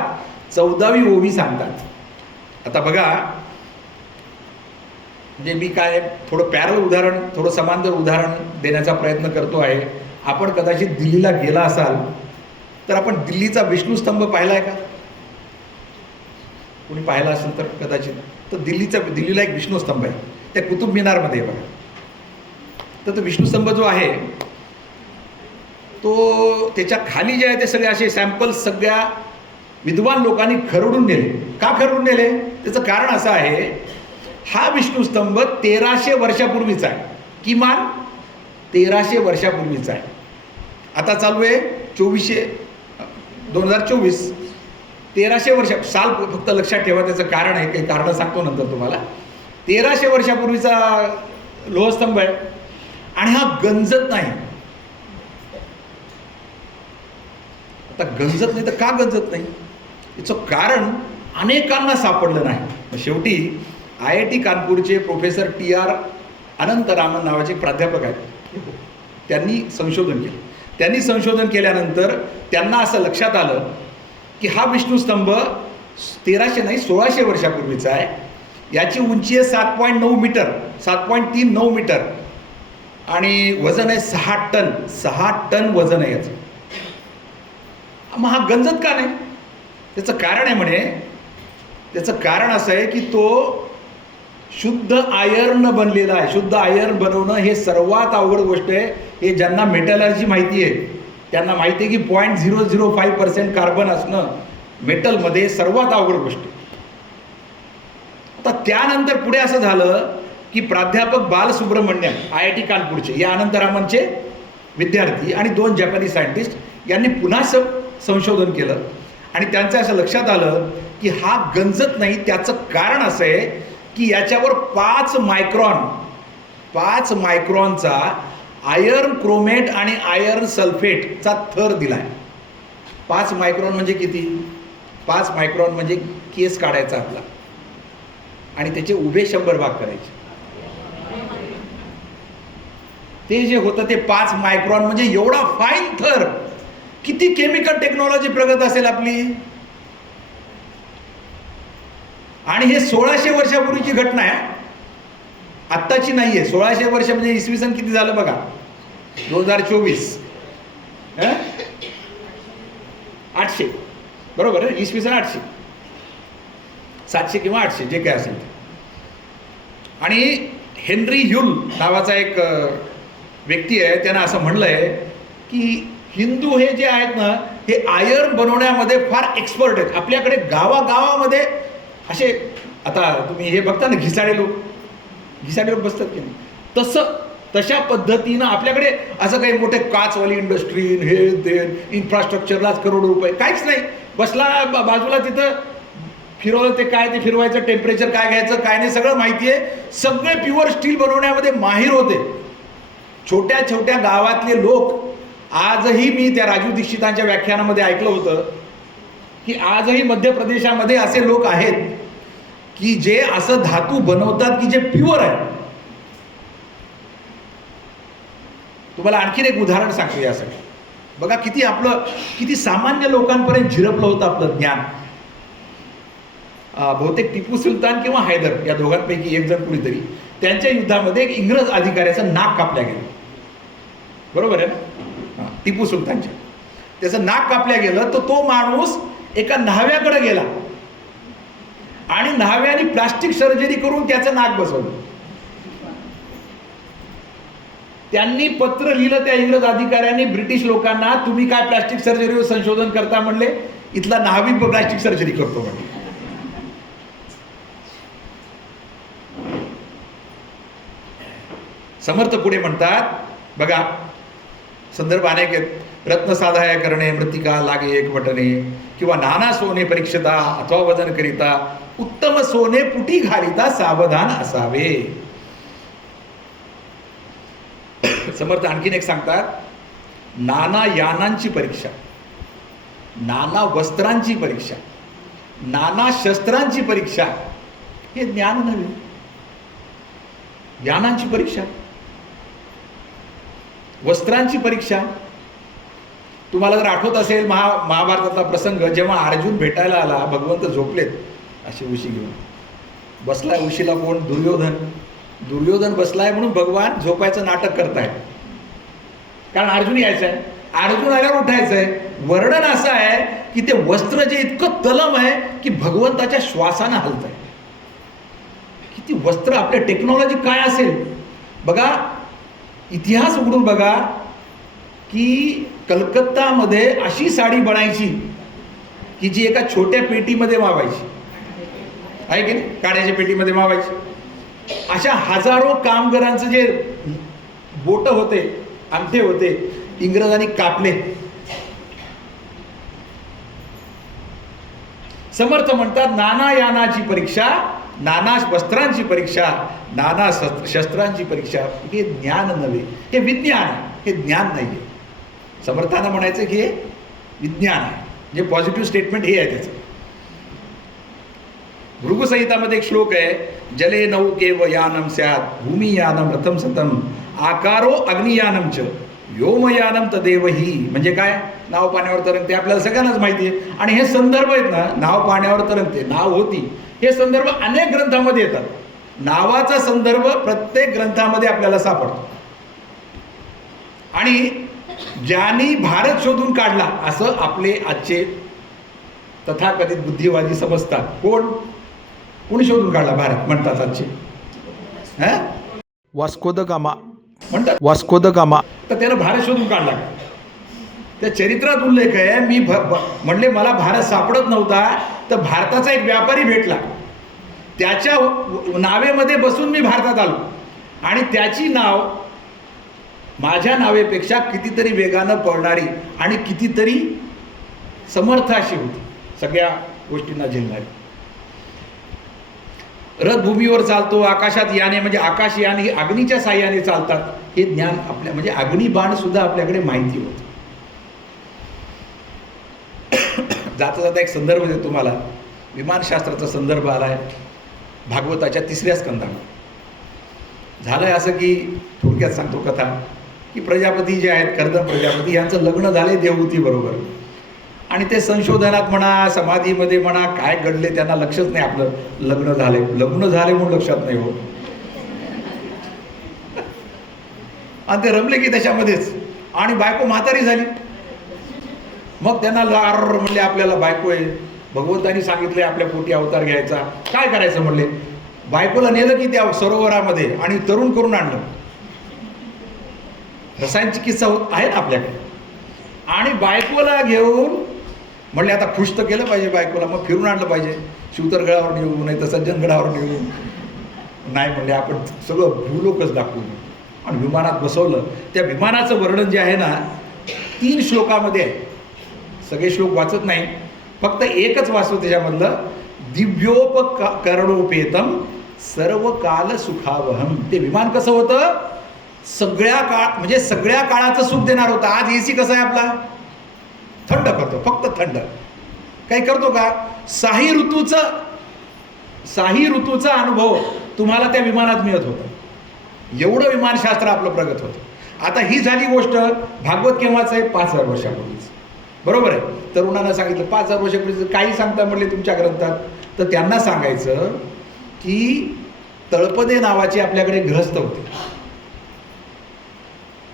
14वी ओवी सांगतात. आता बघा, म्हणजे मी काय थोडं पॅरल उदाहरण, थोडं समांतर उदाहरण देण्याचा प्रयत्न करतो आहे. आपण कदाचित दिल्लीला गेला असाल तर आपण दिल्लीचा विष्णुस्तंभ पाहिलाय का? कोणी पाहिला असेल तर कदाचित. तर दिल्लीला एक विष्णुस्तंभ आहे, त्या कुतुब मिनारमध्ये बघा. तर तो विष्णुस्तंभ जो आहे तो त्याच्या खाली जे आहे ते सगळे असे सॅम्पल्स सगळ्या विद्वान लोकांनी खरडून नेले. का खरडून नेले? त्याचं कारण असं आहे, हा विष्णुस्तंभ 1300 वर्षापूर्वीचा आहे, किमान 1300 वर्षापूर्वीचा आहे. आता चालू आहे 2024, 1300 वर्ष. साल फक्त लक्षात ठेवा, त्याचं कारण आहे, काही कारण सांगतो नंतर तुम्हाला. 1300 वर्षापूर्वीचा लोहस्तंभ आहे आणि हा गंजत नाही. आता गंजत नाही तर का गंजत नाही याचं कारण अनेकांना सापडलं नाही. शेवटी IIT कानपूरचे प्रोफेसर TR अनंतरामन नावाचे प्राध्यापक आहेत, त्यांनी संशोधन केलं. त्यांनी संशोधन केल्यानंतर त्यांना असं लक्षात आलं की हा विष्णुस्तंभ 1300 नाही 1600 वर्षापूर्वीचा आहे. याची उंची आहे 7.9 मीटर, 7.39 मीटर आणि वजन आहे 6 टन वजन आहे याचं. मग हा गंजत का नाही? त्याचं कारण आहे म्हणे, त्याचं कारण असं आहे की तो शुद्ध आयर्न बनलेला आहे. शुद्ध आयर्न बनवणं हे सर्वात अवघड गोष्ट आहे. हे ज्यांना मेटलर्जी माहिती आहे त्यांना माहिती आहे की 0.005% कार्बन असणं मेटलमध्ये सर्वात अवघड गोष्ट आहे. आता त्यानंतर पुढे असं झालं की प्राध्यापक बालसुब्रमण्यम IIT कानपूरचे, या अनंतरामनचे विद्यार्थी आणि 2 जपानी सायंटिस्ट यांनी पुन्हा संशोधन केलं आणि त्यांचं असं लक्षात आलं की हा गंजत नाही. त्याचं कारण असं आहे की याच्यावर 5 मायक्रॉनचा आयर्न क्रोमेट आणि आयर्न सल्फेटचा थर दिलाय. 5 मायक्रॉन म्हणजे किती? 5 मायक्रॉन म्हणजे केस काढायचा आपला आणि त्याचे उभे 100 भाग करायचे. ते जे होतं ते 5 मायक्रॉन म्हणजे एवढा फाईन थर. किती केमिकल टेक्नॉलॉजी प्रगत असेल आपली. आणि हे 1600 वर्षापूर्वीची घटना आहे, आत्ताची नाही आहे. 1600 वर्ष म्हणजे इसवी सन किती झालं बघा, 2024, 800, बरोबर आहे, इसवी सन 800, 700 किंवा 800 जे काय असेल ते. आणि हेनरी ह्यूल नावाचा एक व्यक्ती आहे, त्यानं असं म्हणलं आहे की हिंदू हे जे आहेत ना हे आयर्न बनवण्यामध्ये फार एक्सपर्ट आहेत. आपल्याकडे गावागावामध्ये असे, आता तुम्ही हे बघता ना घिसाडे लोक बसतात की नाही, तशा पद्धतीनं आपल्याकडे असं काही मोठे काचवाली इंडस्ट्री हे ते इन्फ्रास्ट्रक्चरलाच करोडो रुपये, काहीच नाही. बसला बाजूला तिथं फिरवलं, ते काय ते फिरवायचं, टेम्परेचर काय घ्यायचं काय नाही सगळं माहिती आहे. सगळे प्युअर स्टील बनवण्यामध्ये माहीर होते. छोट्या छोट्या गावातले लोक आजही, मी त्या राजू दीक्षितांच्या व्याख्यानामध्ये ऐकलं होतं की आजही मध्य प्रदेशामध्ये असे लोक आहेत की जे असं धातू बनवतात की जे प्युअर आहे. तुम्हाला आणखीन एक उदाहरण सांगतो यासाठी. बघा किती सामान्य लोकांपर्यंत झिरपलं होतं आपलं ज्ञान. बहुतेक टिपू सुलतान किंवा हैदर या दोघांपैकी एक जण कुणीतरी, त्यांच्या युद्धामध्ये एक इंग्रज अधिकाऱ्याचं नाक कापल्या गेलं. बरोबर आहे ना? टिपू सुलतानच्या त्याचं नाक कापल्या गेलं तर तो माणूस एका न्हाव्याकडे गेला आणि न्हाव्याने प्लास्टिक सर्जरी करून त्याचं नाक बसवलं. त्यांनी पत्र लिहिलं त्या इंग्रज अधिकाऱ्यांनी ब्रिटिश लोकांना, तुम्ही काय प्लास्टिक सर्जरीवर संशोधन करता म्हणले, इथला न्हावी प्लास्टिक सर्जरी करतो म्हणले. समर्थ पुढे म्हणतात बघा, संदर्भ अनेक आहेत. रत्नसाधाय करणे मृत्तिका लागे एक वटणे, किंवा नाना सोने परीक्षता अथवा वदन करिता, उत्तम सोने पुटी घालिता सावधान असावे. समर्थ आणखीन एक सांगतात, नाना यानांची परीक्षा, नाना वस्त्रांची परीक्षा, नाना शस्त्रांची परीक्षा हे ज्ञान नव्हे. यानांची परीक्षा, वस्त्रांची परीक्षा. तुम्हाला जर आठवत असेल महाभारतातला प्रसंग, जेव्हा अर्जुन भेटायला आला, भगवंत झोपलेत अशी उशी घेऊन. बसलाय उशीला कोण? दुर्योधन. दुर्योधन बसलाय म्हणून भगवान झोपायचं नाटक करताय, कारण अर्जुन यायचं आहे. अर्जुन आल्यावर उठायचं आहे. वर्णन असं आहे की ते वस्त्र जे इतकं तलम आहे की भगवंताच्या श्वासानं हलत आहे. किती वस्त्र, आपल्या टेक्नॉलॉजी काय असेल बघा. इतिहास उघडून बघा की कलकत्तामध्ये अशी साडी बनायची की जी एका छोट्या पेटीमध्ये मावायची, आहे की नाही? काड्याच्या पेटीमध्ये मावायची. अशा हजारो कामगारांचं जे बोट होते, अंगठे होते, इंग्रजांनी कापले. समर्थ म्हणतात, नाना यानाची परीक्षा, नाना वस्त्रांची परीक्षा, नाना शस्त्रांची परीक्षा हे ज्ञान नव्हे, हे विज्ञान आहे, हे ज्ञान नाही आहे. समर्थानं म्हणायचं की हे विज्ञान आहे, जे पॉझिटिव्ह स्टेटमेंट हे आहे त्याचं. भृगुसंहितामध्ये एक श्लोक आहे, जले नौकेव यानम स्यात् भूमियानम रथम सतम आकारो अग्नियानम च व्योमयानम तदेवही. म्हणजे काय? नाव पाण्यावर तरंगते, आपल्याला सगळ्यांनाच माहिती आहे. आणि हे संदर्भ आहेत ना, नाव पाण्यावर तरंगते, नाव होती, हे संदर्भ अनेक ग्रंथामध्ये येतात. नावाचा संदर्भ प्रत्येक ग्रंथामध्ये आपल्याला सापडतो. आणि ज्यांनी भारत शोधून काढला असं आपले आजचे तथाकथित बुद्धिवादी समजतात. कोण शोधून काढला भारत म्हणतात आजचे? वास्को द गामा म्हणतात. Vasco the gamma. तर त्यानं भारत शोधून काढला. त्या चरित्रात उल्लेख आहे, मी म्हणले मला भारत सापडत नव्हता, तर भारताचा एक व्यापारी भेटला, त्याच्या नावेमध्ये बसून मी भारतात आलो, आणि त्याची नाव माझ्या नावेपेक्षा कितीतरी वेगानं पळणारी आणि कितीतरी समर्थ अशी होती, सगळ्या गोष्टींना झेलणारी. रथ भूमीवर चालतो, आकाशात याने, म्हणजे आकाश यान ही अग्नीच्या साह्याने चालतात, हे ज्ञान आपल्या, म्हणजे अग्निबाण सुद्धा आपल्याकडे माहिती होतं. जाता जाता एक संदर्भ देतो तुम्हाला. विमानशास्त्राचा संदर्भ आलाय भागवताच्या 3ऱ्या स्कंदामध्ये. झालंय असं की, थोडक्यात सांगतो कथा, की प्रजापती जे आहेत, कर्दम प्रजापती, यांचं लग्न झाले देवहूती बरोबर. आणि ते संशोधनात म्हणा, समाधीमध्ये म्हणा, काय घडले त्यांना लक्षच नाही आपलं लग्न झाले म्हणून लक्षात नाही हो. आणि ते रमले की त्याच्यामध्येच, आणि बायको म्हातारी झाली. मग त्यांना म्हणले आपल्याला बायको आहे, भगवंतानी सांगितले आपल्या पोटी अवतार घ्यायचा, काय करायचं म्हणले. बायकोला नेलं की त्या सरोवरामध्ये आणि तरुण करून आणलं. रसायन चिकित्सा आहे ना आपल्याकडे. आणि बायकोला घेऊन म्हणले आता खुश तर केलं पाहिजे बायकोला, मग फिरून आणलं पाहिजे. शिवतरगडावर नेऊ, नाही तर सज्जनगडावर नेऊ. नाही म्हणले, आपण सगळं भूलोकच दाखवू. आणि विमानात बसवलं. त्या विमानाचं वर्णन जे आहे ना, 3 श्लोकामध्ये आहे. सगळे श्लोक वाचत नाही, फक्त एकच वाचतो त्याच्यामधलं. दिव्योपकरणोपेतम सर्व काल सुखावहम. ते विमान कसं होतं? सगळ्या काळ, म्हणजे सगळ्या काळाचं सुख देणार होतं. आज AC कसा आहे आपला? थंड करतो, फक्त थंड. काही करतो का? साही ऋतूचा अनुभव तुम्हाला त्या विमानात मिळत होता. एवढं विमानशास्त्र आपलं प्रगत होतं. आता ही झाली गोष्ट. भागवत केव्हाच आहे? 5000 वर्षापूर्वीच. बरोबर आहे. तरुणांना सांगितलं 5000 वर्षापूर्वीचं काही सांगता म्हणले तुमच्या ग्रंथात, तर त्यांना सांगायचं की तळपदे नावाचे आपल्याकडे गृहस्थ होते.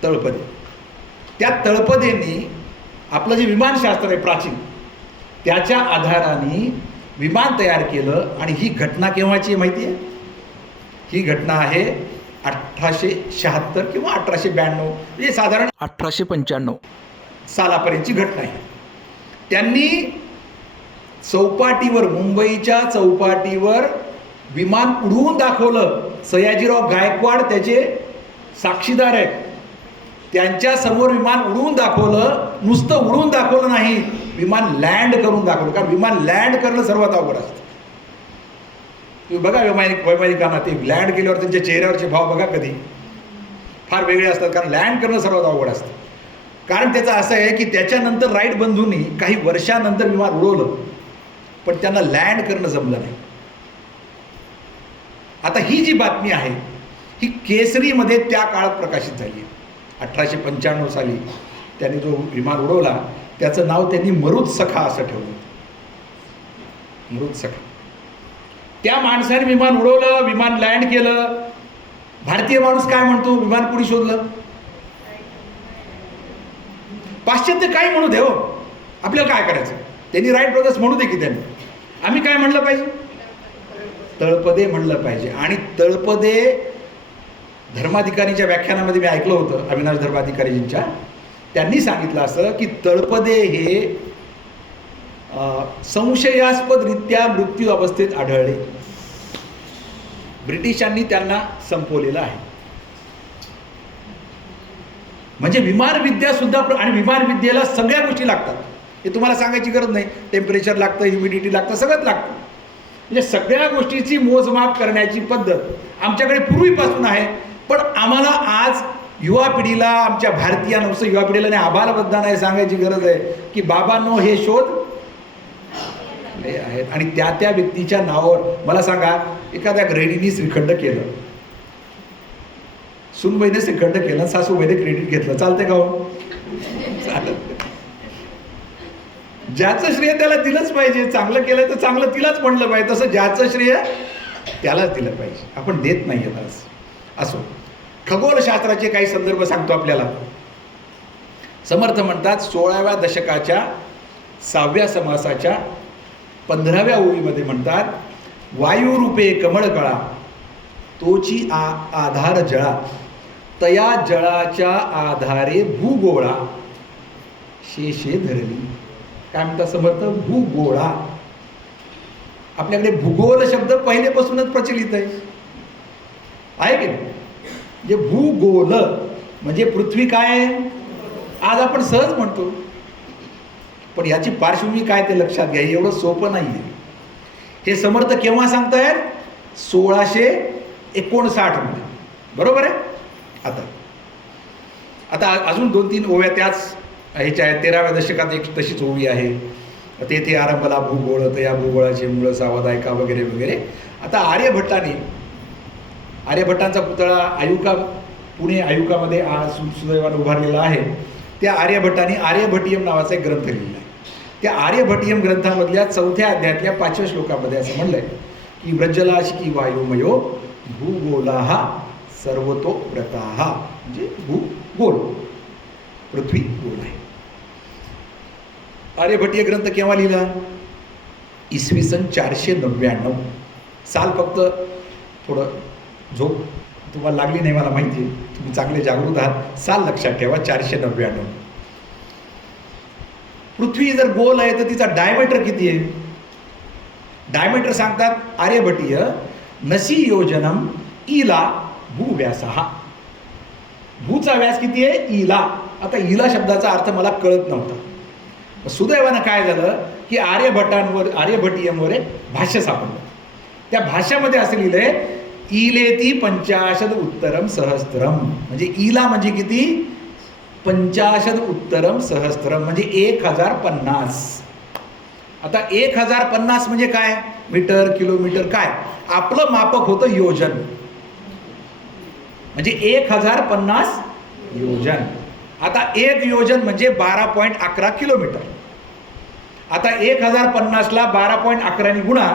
तळपदे, त्या तळपदेंनी आपलं जे विमानशास्त्र आहे प्राचीन, त्याच्या आधाराने विमान तयार केलं. आणि ही घटना केव्हाची आहे माहिती आहे? ही घटना आहे 1876 किंवा 1892, म्हणजे साधारण 1895 सालापर्यंतची घटना आहे. त्यांनी चौपाटीवर, मुंबईच्या चौपाटीवर विमान उडवून दाखवलं. सयाजीराव गायकवाड त्याचे साक्षीदार आहेत. त्यांच्या समोर विमान उडवून दाखवलं, नुसतं उडवून दाखवलं नाही, विमान लँड करून दाखवलं. कारण विमान लँड करणं सर्वात अवघड असतं. तुम्ही बघा वैमानिकांना ते लँड केल्यावर त्यांच्या चेहऱ्यावरचे भाव बघा कधी फार वेगळे असतात. कारण लँड करणं सर्वात अवघड असतं. कारण त्याचं असं आहे की त्याच्यानंतर राईट बंधूंनी काही वर्षानंतर विमान उडवलं, पण त्यांना लँड करणं जमलं नाही. आता ही जी बातमी आहे ही केसरीमध्ये त्या काळात प्रकाशित झाली आहे. 1895 साली त्यांनी जो विमान उडवला त्याचं नाव त्यांनी मरुत्सखा असं ठेवलं. मरुत्सखा. त्या माणसाने विमान उडवलं, विमान लँड केलं. भारतीय माणूस काय म्हणतो, विमान कुणी शोधलं? पाश्चात्य काही म्हणू दे हो, आपल्याला काय करायचं. त्यांनी राईट ब्रदर्स म्हणू दे की त्यांनी. आम्ही काय म्हणलं पाहिजे? तळपदे म्हणलं पाहिजे. आणि तळपदे धर्माधिकारीच्या व्याख्यानामध्ये मी ऐकलं होतं, अविनाश धर्माधिकारीजींच्या. त्यांनी सांगितलं असं की तळपदे हे संशयास्पदरित्या मृत्यू अवस्थेत आढळले. ब्रिटिशांनी त्यांना संपवलेलं आहे. म्हणजे विमानविद्या सुद्धा, आणि विमानविद्येला सगळ्या गोष्टी लागतात. हे तुम्हाला सांगायची गरज नाही. टेम्परेचर लागतं, ह्युमिडिटी लागतं, सगळंच लागतं. म्हणजे सगळ्या गोष्टीची मोजमाप करण्याची पद्धत आमच्याकडे पूर्वीपासून आहे. पण आम्हाला आज युवा पिढीला, आमच्या भारतीयांना, नुसतं युवा पिढीला नाही, आबालवृद्धांना हे सांगायची गरज आहे की बाबांनो हे शोध आहेत. आणि त्या त्या व्यक्तीच्या नावावर. मला सांगा, एखाद्या गृहिणीने श्रीखंड केलं, सूनबाईने श्रीखंड केलं, सासूबाईने क्रेडिट घेतलं, चालते का हो? चालत. ज्याचं श्रेय त्याला दिलंच पाहिजे. चांगलं केलं तर चांगलं तिलाच म्हणलं पाहिजे. तसं ज्याचं श्रेय त्यालाच दिलं पाहिजे. आपण देत नाही आहेत आज. असो, खगोलशास्त्राचे काही संदर्भ सांगतो आपल्याला. समर्थ म्हणतात 16व्या दशकाच्या 6व्या समासाच्या 15व्या ओळीमध्ये म्हणतात, वायुरूपे कमळकळा तोची आधार जळा, तया जळाच्या आधारे भूगोळा शेषे धरली. काय म्हणतात समर्थ? भूगोळा. आपल्याकडे भूगोल शब्द पहिलेपासूनच प्रचलित आहे की नाही? म्हणजे भूगोल म्हणजे पृथ्वी काय आहे आज आपण सहज म्हणतो, पण याची पार्श्वभूमी काय ते लक्षात घ्या. एवढं सोपं नाही आहे. हे समर्थ केव्हा सांगतायत? 1659 मध्ये. बरोबर आहे. आता अजून 2-3 ओव्या त्याच ह्याच्या आहेत. 13व्या दशकात एक तशीच ओवी आहे. तेथे आरंभला भूगोळ, तर या भूगोळाचे मूळ सावधायका वगैरे वगैरे. आता आर्यभट्टांचा पुतळा पुणे आयुकामध्ये सुदैवाने उभारलेला आहे. त्या आर्यभट्टाने आर्यभट्टियम नावाचा एक ग्रंथ लिहिला आहे. त्या आर्यभट्टियम ग्रंथामधल्या 4थ्या अध्यायातल्या 5व्या श्लोकामध्ये असं म्हणलंय की व्रजलाशिकी वायुमयो भूगोलाहा सर्वतो व्रताहा. म्हणजे भूगोल, पृथ्वी गोल आहे. आर्यभट्टीय ग्रंथ केव्हा लिहिला? इसवी सन 499 साल. फक्त थोडं झोप तुम्हाला लागली नाही मला माहिती आहे, तुम्ही चांगले जागृत आहात. साल लक्षात ठेवा, 499. पृथ्वी जर गोल आहे तर तिचा डायमीटर किती आहे? डायमीटर सांगतात आर्यभट्टीय नशी योजनम ईला भूव्यासहा. भूचा व्यास किती आहे? ईला. आता ईला शब्दाचा अर्थ मला कळत नव्हता. सुदैवानं काय झालं की आर्यभट्टियमवर एक भाष्य सापडलं. त्या भाष्यामध्ये असं लिहिलंय ईलेती 50 उत्तरम सहस्त्रम. म्हणजे ईला म्हणजे किती? 50 उत्तरम सहस्त्रम म्हणजे 1050. आता 1050 म्हणजे काय? मीटर, किलोमीटर, काय? आपलं मापक होतं योजन. म्हणजे 1050 योजन. आता 1 योजन म्हणजे 12.11 किलोमीटर. आता 1050ला 12.11 गुणा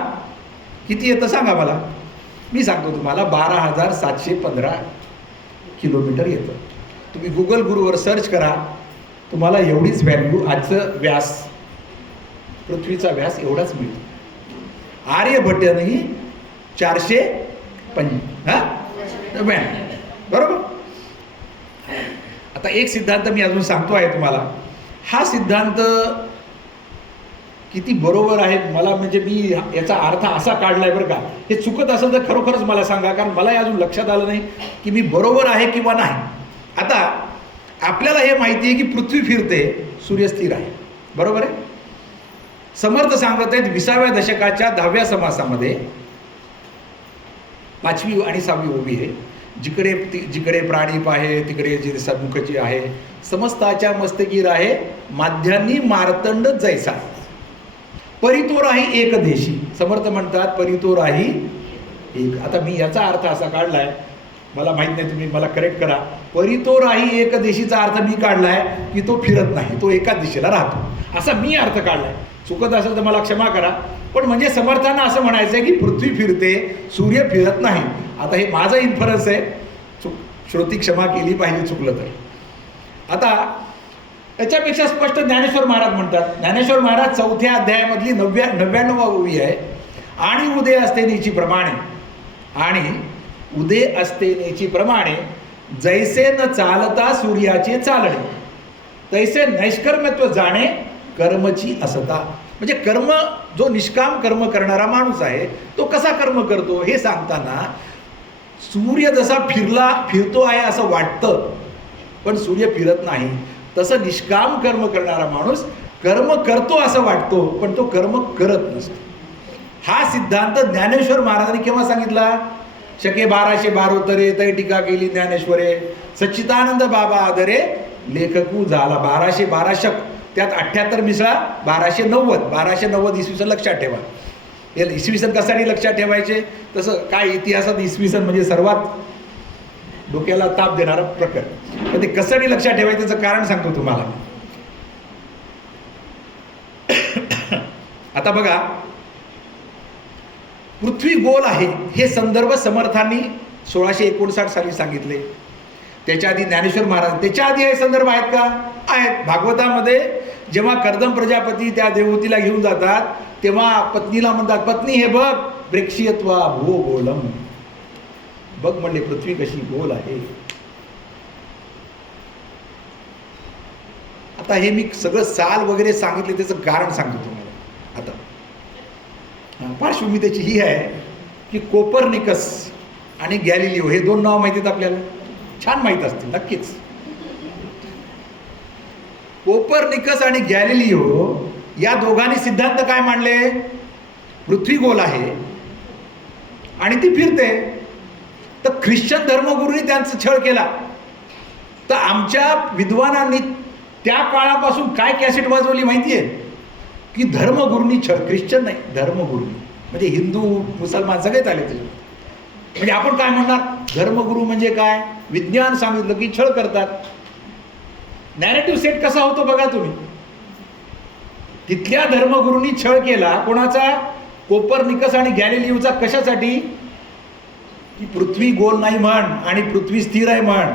किती येतं सांगा मला? मी सांगतो तुम्हाला, 12,715 किलोमीटर येतं. तुम्ही गुगल गुरुवर सर्च करा, तुम्हाला एवढीच व्हॅल्यू, आजचं व्यास, पृथ्वीचा व्यास एवढाच मिळतो. आर्यभट्टानेही 495 बरोबर. आता एक सिद्धांत मी अजून सांगतो आहे तुम्हाला. हा सिद्धांत किती बरोबर आहे मला, म्हणजे मी याचा अर्थ असा काढलाय बरं का. हे चुकत असेल तर खरोखरच मला सांगा, कारण मला अजून लक्षात आलं नाही की मी बरोबर आहे किंवा नाही. आता आपल्याला हे माहिती आहे की पृथ्वी फिरते, सूर्य स्थिर आहे, बरोबर आहे. समर्थ सांगत आहेत 20व्या दशकाच्या 10व्या समासामध्ये 5वी आणि 6वी ओवी आहे. जिकडे प्राणी पाहे तिकडे जे सन्मुखची आहे, समस्ताच्या मस्तकी राहे माध्यांनी मार्तंड जैसा, परितो राही एक देशी. समर्थ म्हणतात परितो राही एक. आता मी याचा अर्थ असा काढलाय, मला माहित नाही, तुम्ही मला करेक्ट करा. परितो राही एक देशीचा अर्थ मी काढलाय की तो फिरत नाही, तो एकाच दिशेला राहतो, असा मी अर्थ काढलाय. चुकत असेल तर मला क्षमा करा. पण म्हणजे समर्थांना असं म्हणायचं आहे की पृथ्वी फिरते, सूर्य फिरत नाही. आता हे माझं इन्फरन्स आहे, श्रोती क्षमा केली पाहिजे चुकलं तर. आता याच्यापेक्षा स्पष्ट ज्ञानेश्वर महाराज म्हणतात. ज्ञानेश्वर महाराज 4थ्या अध्यायामधली 99वा ओवी आहे. आणि उदय असतेनेची प्रमाणे, आणि उदय असतेनेची प्रमाणे जैसे न चालता सूर्याचे चालणे, तैसे नैष्कर्म्यत्व जाणे कर्मची असता. म्हणजे कर्म, जो निष्काम कर्म करणारा माणूस आहे तो कसा कर्म करतो हे सांगताना, सूर्य जसा फिरतो आहे असं वाटतं पण सूर्य फिरत नाही, तसं निष्काम कर्म करणारा माणूस कर्म करतो असं वाटतो पण तो कर्म करत नसतो. हा सिद्धांत ज्ञानेश्वर महाराजांनी केव्हा सांगितला? शके 1212 तरे तै टीका केली ज्ञानेश्वरे, सच्चिदानंद बाबा आदरे लेखकू झाला. 1212 शक, त्यात 78 मिसळा 1290. 1290 इसवी सन लक्षात ठेवा. हे इसवी सन कशासाठी लक्षात ठेवायचे? तसं काय इतिहासात इसवी सन म्हणजे सर्वात डोक्याला ताप देणारं प्रकरण. पण ते कशासाठी लक्षात ठेवायचं त्याचं कारण सांगतो तुम्हाला. आता बघा, पृथ्वी गोल आहे हे संदर्भ समर्थांनी 1659 साली सांगितले. त्याच्या आधी ज्ञानेश्वर महाराज, त्याच्या आधी हे संदर्भ आहेत का? आहेत. भागवतामध्ये जेव्हा कर्दम प्रजापती त्या देवहूतीला घेऊन जातात तेव्हा पत्नीला म्हणतात, पत्नी हे बघ प्रेक्षीयत्वा भो गोलम, बघ म्हणले पृथ्वी कशी गोल आहे. आता हे मी सगळं साल वगैरे सांगितले, त्याचं कारण सांगतो तुम्हाला. आता पार्श्वभूमी त्याची ही आहे की कोपर्निकस आणि गॅलिलिओ हे 2 नाव माहिती आहेत आपल्याला, छान माहीत असतील नक्कीच. कोपर्निकस आणि गॅलिलिओ या दोघांनी सिद्धांत काय मांडले? पृथ्वी गोल आहे आणि ती फिरते. तर ख्रिश्चन धर्मगुरूंनी त्यांचा छळ केला. तर आमच्या विद्वानांनी त्या काळापासून काय कॅसेट वाजवली माहिती आहे? की धर्मगुरूंनी छळ, ख्रिश्चन नाही धर्मगुरूंनी, म्हणजे हिंदू मुसलमान सगळेच आले त्याच्यात. म्हणजे आपण काय म्हणणार? धर्मगुरू म्हणजे काय? विज्ञान सांगितलं की छळ करतात. नॅरेटिव्ह सेट कसा होतो बघा तुम्ही. तिथल्या धर्मगुरूंनी छळ केला कोणाचा? कोपर्निकस आणि गॅलिलिओचा. कशासाठी? की पृथ्वी गोल नाही म्हण आणि पृथ्वी स्थिर आहे म्हण,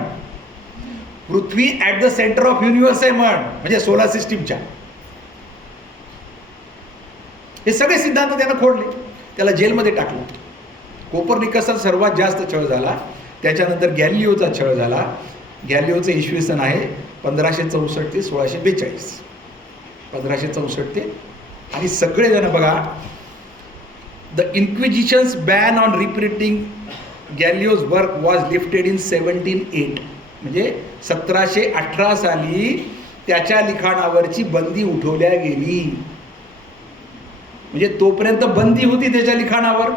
पृथ्वी at the centre of universe आहे म्हण, म्हणजे सोलार सिस्टीमच्या. हे सगळे सिद्धांत त्यानं खोडले, त्याला जेलमध्ये टाकलं. कोपर्निकसचा सर्वात जास्त छळ झाला, त्याच्यानंतर गॅलिलिओचा छळ झाला. गॅलिलिओचं इसवी सन आहे 1564 ते 1642. 1564 ते, आणि सगळेजण बघा, the inquisition's ban on reprinting Galileo's work was lifted in 1708. म्हणजे 1718 साली त्याच्या लिखाणावरची बंदी उठवल्या गेली. म्हणजे तोपर्यंत बंदी होती त्याच्या लिखाणावर.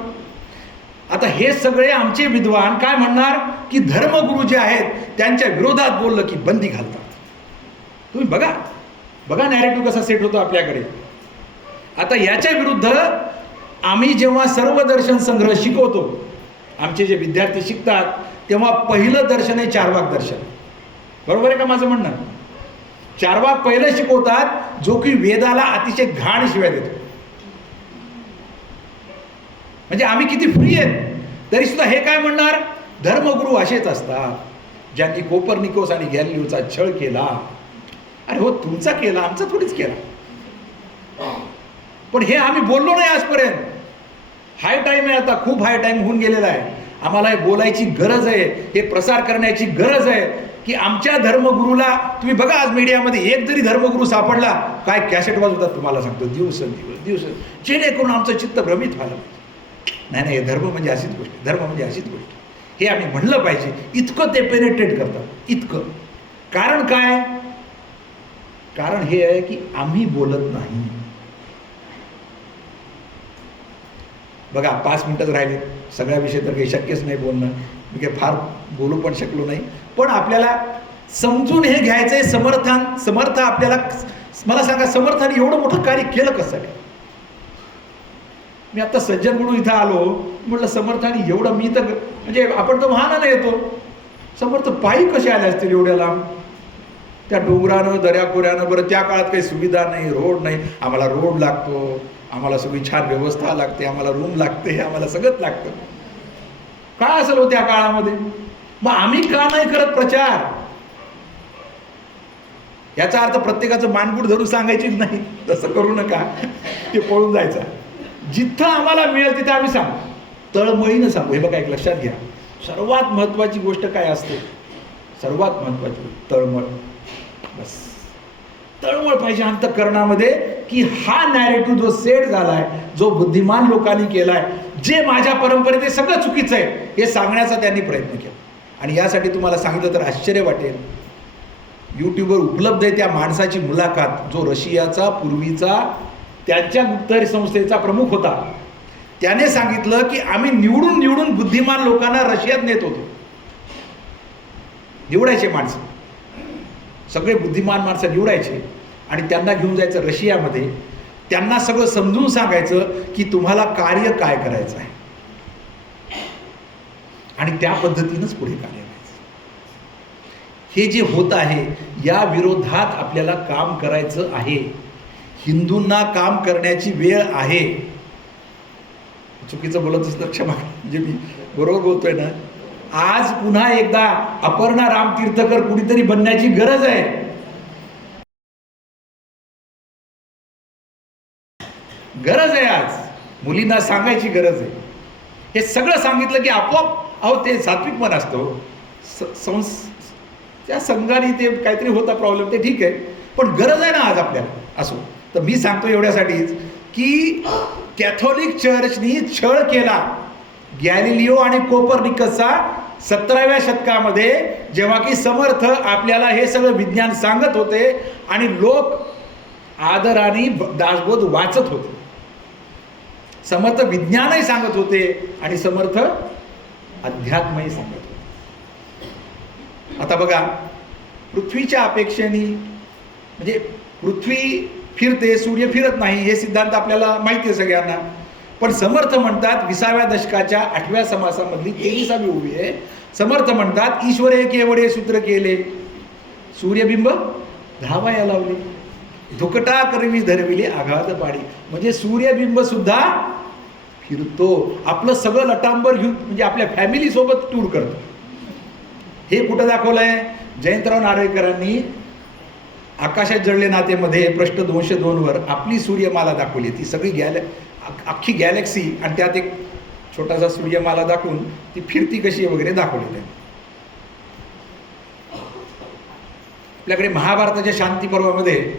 आता हे सगळे आमचे विद्वान काय म्हणणार? की धर्मगुरू जे आहेत त्यांच्या विरोधात बोललं की बंदी घालतात. तुम्ही बघा बघा नॅरेटिव्ह कसा सेट होतो आपल्याकडे. आता याच्या विरुद्ध आम्ही जेव्हा सर्व दर्शन संग्रह शिकवतो, आमचे जे विद्यार्थी शिकतात, तेव्हा पहिलं दर्शन आहे चारवाक दर्शन. बरोबर आहे का माझं म्हणणं? चारवाक पहिलं शिकवतात, जो की वेदाला अतिशय घाण शिवाय देतो. म्हणजे आम्ही किती फ्री आहेत तरी सुद्धा हे काय म्हणणार? धर्मगुरू असेच असतात ज्यांनी कोपर्निकस आणि गॅलिलिओचा छळ केला. अरे हो, तुमचा केला, आमचा थोडीच केला. पण हे आम्ही बोललो नाही आजपर्यंत. हाय टाईम आहे, आता खूप हाय टाईम होऊन गेलेला आहे. आम्हाला हे बोलायची गरज आहे, हे प्रसार करण्याची गरज आहे की आमच्या धर्मगुरूला तुम्ही बघा, आज मीडियामध्ये एक जरी धर्मगुरू सापडला, काय कॅसेट वाजवतात तुम्हाला सांगतो, दिवस जेणेकरून आमचं चित्त भ्रमित व्हायला पाहिजे. नाही, धर्म म्हणजे अशीच गोष्ट, धर्म म्हणजे अशीच गोष्ट, हे आम्ही म्हणलं पाहिजे. इतकं ते पेनिट्रेट करतात, इतकं. कारण काय? कारण हे आहे की आम्ही बोलत नाही. बघा 5 मिनिटच राहिले, सगळ्या विषय तर काही शक्यच नाही बोलणं, मी काही फार बोलू पण शकलो नाही. पण आपल्याला समजून हे घ्यायचंय, समर्थ आपल्याला, मला सांगा, समर्थाने एवढं मोठं कार्य केलं कसं आहे? मी आता सज्जन म्हणून इथं आलो, म्हटलं समर्थाने एवढं, मी तर म्हणजे आपण तर वाहनानं येतो, समर्थ पायी कसे आले असतील एवढ्या लांब, त्या डोंगरानं दऱ्याखोऱ्यानं. बरं, त्या काळात काही सुविधा नाही, रोड नाही. आम्हाला रोड लागतो, आम्हाला सगळी छान व्यवस्था लागते, आम्हाला रूम लागते, आम्हाला सगळंच लागतं. काय असेल हो त्या काळामध्ये? मग आम्ही का नाही करत प्रचार? याचा अर्थ प्रत्येकाचं मानगुट धरून सांगायचीच नाही, तसं करू नका, ते पळून जायचं. जिथं आम्हाला मिळेल तिथं आम्ही सांगू, तळमळीनं सांगू. हे बघा, एक लक्षात घ्या, सर्वात महत्त्वाची गोष्ट काय असते? सर्वात महत्त्वाची तळमळ. बस तळमळ पाहिजे अंतःकरणामध्ये, की हा नॅरेटिव्ह जो सेट झालाय, जो बुद्धिमान लोकांनी केलाय, जे माझ्या परंपरेत ते सगळं चुकीचं आहे, हे सांगण्याचा त्यांनी प्रयत्न केला. आणि यासाठी तुम्हाला सांगितलं तर आश्चर्य वाटेल, यूट्यूबवर उपलब्ध आहे त्या माणसाची मुलाखत, जो रशियाचा पूर्वीचा त्यांच्या गुप्तहेर संस्थेचा प्रमुख होता. त्याने सांगितलं की आम्ही निवडून बुद्धिमान लोकांना रशियात नेत होतो. निवडायचे माणसं, सगळे बुद्धिमान माणसं निवडायचे आणि त्यांना घेऊन जायचं रशियामध्ये. त्यांना सगळं समजून सांगायचं की तुम्हाला कार्य काय करायचं आहे आणि त्या पद्धतीनंच पुढे कार्य करायचं. हे जे होत आहे या विरोधात आपल्याला काम करायचं आहे. हिंदूंना काम करण्याची वेळ आहे. चुकीचं बोलत असतं क्षमा, म्हणजे मी बरोबर बोलतोय ना. आज पुन्हा एकदा अपर्णा रामतीर्थकर कुणीतरी बनण्याची गरज आहे. गरज आहे, आज मुलींना सांगायची गरज आहे. हे सगळं सांगितलं की आपोआप, अहो ते सात्विक मन असतो, त्या संघाने ते काहीतरी होता प्रॉब्लेम, ते ठीक आहे, पण गरज आहे ना आज आपल्याला. असो, तर मी सांगतो एवढ्यासाठीच की कॅथोलिक चर्चनी छळ केला गॅलिलिओ आणि कोपर्निकसचा 17व्या शतकामध्ये, जेव्हा की समर्थ आपल्याला हे सगळं विज्ञान सांगत होते आणि लोक आदराने दासबोध वाचत होते. समर्थ विज्ञानही सांगत होते आणि समर्थ अध्यात्मही सांगत होते. आता बघा, पृथ्वीच्या अपेक्षेने, म्हणजे पृथ्वी फिरते, सूर्य फिरत नाही, हे सिद्धांत आपल्याला माहिती आहे सगळ्यांना. पण समर्थ म्हणतात 20व्या दशकाच्या 8व्या समासामधली 23वी ओवी आहे. समर्थ म्हणतात ईश्वरे केवढे सूत्र केले, सूर्यबिंब धावाया लावले, धुकटा करवी धरविले आघात पाडी. म्हणजे सूर्यबिंब सुद्धा फिरतो. आपलं सगळं लटांबर घेऊन, म्हणजे आपल्या फॅमिली सोबत टूर करतो. हे कुठं दाखवलंय? जयंतराव नारळीकरांनी आकाशात जळले नातेमध्ये प्रश्न 202 वर आपली सूर्यमाला दाखवली. ती सगळी अख्खी गॅलेक्सी आणि त्यात एक छोटासा सूर्यमाला दाखवून ती फिरती कशी वगैरे दाखवली त्यांनी. आपल्याकडे महाभारताच्या शांती पर्वामध्ये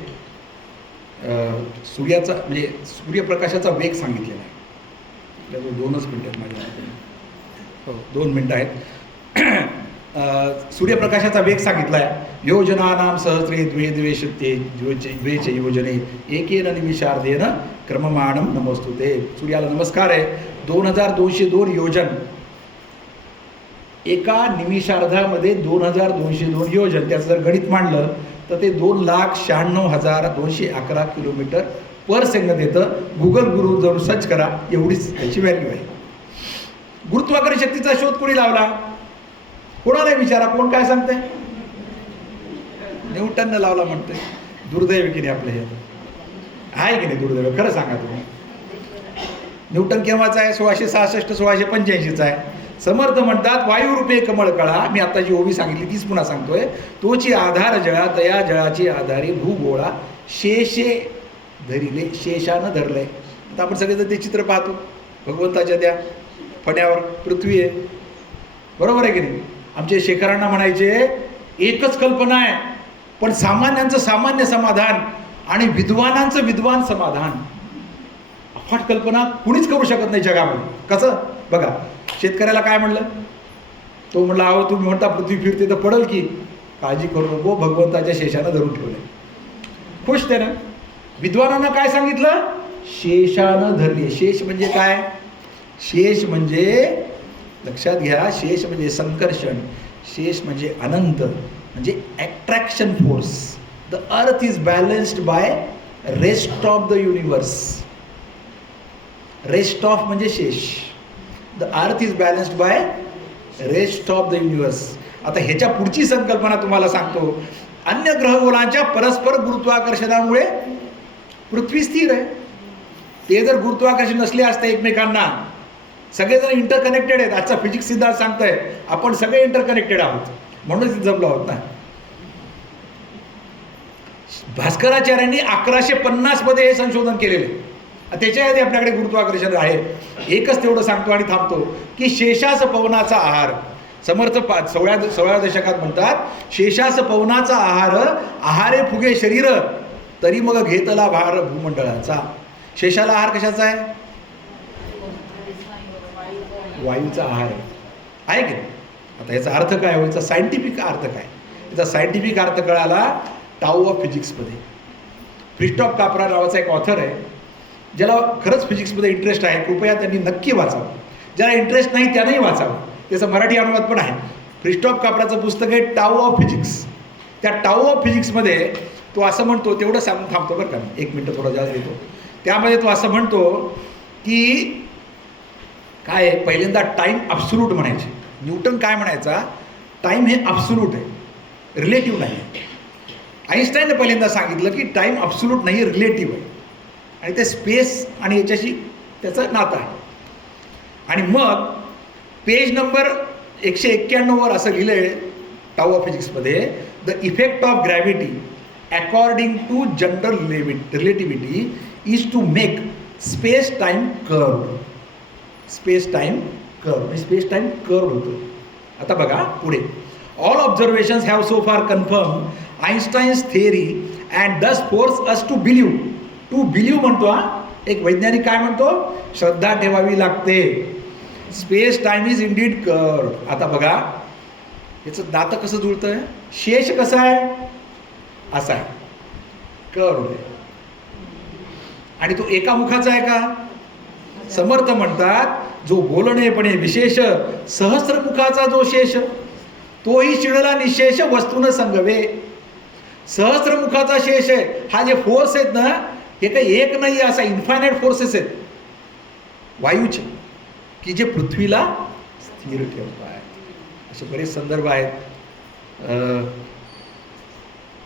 सूर्याचा, म्हणजे सूर्यप्रकाशाचा वेग सांगितलेला आहे. आपल्याजवळ 2च मिनिटं आहेत माझ्या, हो 2 मिनिटं आहेत. सूर्यप्रकाशाचा वेग सांगितला आहे. योजनानाम सहस्रे द्वे शक्ये द्वेच योजने एकेन निमिषार्धेन क्रममाणम नमस्तुते. सूर्याला नमस्कार आहे. 2202 योजन, एका निमिषार्धामध्ये 2202 योजन. त्याचं जर गणित मांडलं तर ते 2,96,211 किलोमीटर पर सेकंद देतं. गुगल गुरु जर सर्च करा, एवढीच त्याची व्हॅल्यू आहे. गुरुत्वाकर्षण शक्तीचा शोध कोणी लावला? कोणाला विचारा, कोण काय सांगते? न्यूटननं लावला म्हणतोय. दुर्दैव की नाही आपलं हे? आहे की नाही दुर्दैव? खरं सांगा तुम्ही. न्यूटन केव्हाचा आहे? 1666 1685चा आहे. समर्थ म्हणतात वायुरूपे कमळ कळा. मी आता जी ओवी सांगितली तीच पुन्हा सांगतोय. तोची आधार जळा, तया जळाची आधारी भूगोळा शेषे धरिले, शेषानं धरलंय. आता आपण सगळेजण ते चित्र पाहतो. भगवंताच्या त्या फण्यावर पृथ्वी आहे, बरोबर आहे की नाही? आमचे शेखरांना म्हणायचे एकच कल्पना आहे, पण सामान्यांचं सामान्य समाधान आणि विद्वानांचं विद्वान समाधान. अफाट कल्पना कुणीच करू शकत नाही जगामध्ये. कसं बघा, शेतकऱ्याला काय म्हणलं, तो म्हणला अहो तुम्ही म्हणता पृथ्वी फिरते तर पडल की, काळजी करू नको, भगवंताच्या शेषानं धरून ठेवलंय. खुश ते ना. विद्वानांना काय सांगितलं, शेषानं धरली. शेष म्हणजे काय, शेष म्हणजे लक्षात घ्या, शेष म्हणजे संकर्षण, शेष म्हणजे अनंत, म्हणजे attraction force. The earth is balanced by rest of the universe. Rest of म्हणजे शेष. The earth is balanced by rest of the universe. आता ह्याच्या पुढची संकल्पना तुम्हाला सांगतो. अन्य ग्रहगोलांच्या परस्पर गुरुत्वाकर्षणामुळे पृथ्वी स्थिर आहे. ते जर गुरुत्वाकर्षण नसले असते एकमेकांना, सगळेजण इंटरकनेक्टेड आहेत. आजचा फिजिक्स सिद्धांत सांगताय आपण सगळे इंटरकनेक्टेड आहोत, म्हणूनच जमलो आहोत ना. भास्कराचार्यांनी 1150 मध्ये हे संशोधन केलेले. त्याच्या आधी आपल्याकडे गुरुत्वाकर्षण आहे. एकच तेवढं सांगतो आणि थांबतो की शेषास पवनाचा आहार. समर्थ 16व्या दशकात म्हणतात, शेषास पवनाचा आहार, आहारे फुगे शरीर, तरी मग घेतला भार भूमंडळाचा. शेषाला आहार कशाचा आहे, वायूचा आहार आहे की नाही. आता याचा अर्थ काय व्हायचा, सायंटिफिक अर्थ काय, याचा सायंटिफिक अर्थ कळाला टाऊ ऑफ फिजिक्समध्ये. क्रिस्टॉफ काप्रा नावाचा एक ऑथर आहे, ज्याला खरंच फिजिक्समध्ये इंटरेस्ट आहे कृपया त्यांनी नक्की वाचावं. ज्याला इंटरेस्ट नाही त्यानंही वाचावं. त्याचा मराठी अनुवाद पण आहे. क्रिस्टॉफ काप्राचं पुस्तक आहे टाऊ ऑफ फिजिक्स. त्या टाऊ ऑफ फिजिक्समध्ये तो असं म्हणतो, तेवढं सांगून थांबतो बरं का, 1 मिनटं थोडा जास्त येतो. त्यामध्ये तो असं म्हणतो की काय, पहिल्यांदा टाईम ॲब्सोल्यूट म्हणायचे. न्यूटन काय म्हणायचा, टाईम हे ॲब्सोल्यूट आहे, रिलेटिव्ह नाही आहे. आईन्स्टाईनने पहिल्यांदा सांगितलं की टाईम ॲब्सोल्यूट नाही आहे, रिलेटिव्ह आहे, आणि ते स्पेस आणि याच्याशी त्याचं नातं आहे. आणि मग पेज नंबर 191 वर असं लिहिलं आहे टाऊ ऑफ फिजिक्समध्ये, the effect of gravity according to general relativity is to make space time curve. Space time curve, space time curve होतो. आता बघा पुढे, all observations have so far confirmed Einstein's theory and thus force us to believe. To believe म्हणतो हा, एक वैज्ञानिक काय म्हणतो, श्रद्धा ठेवावी लागते. Space time is indeed curve. आता बघा याचं दातं कसं जुळतंय, शेष कसा आहे, असा आहे, कर्व आहे. आणि तो एका मुखाचा आहे का. समर्थ म्हणतात जो बोलणेपणे विशेष सहस्रमुखाचा जो शेष, तोही शिळला निशेष वस्तून संगवे. सहस्रमुखाचा शेष आहे. हा जे फोर्स आहेत ना, हे काही एक नाही, असा इन्फायनाईट फोर्सेस आहेत वायूचे, की जे पृथ्वीला स्थिर ठेवत आहेत. असे बरेच संदर्भ आहेत.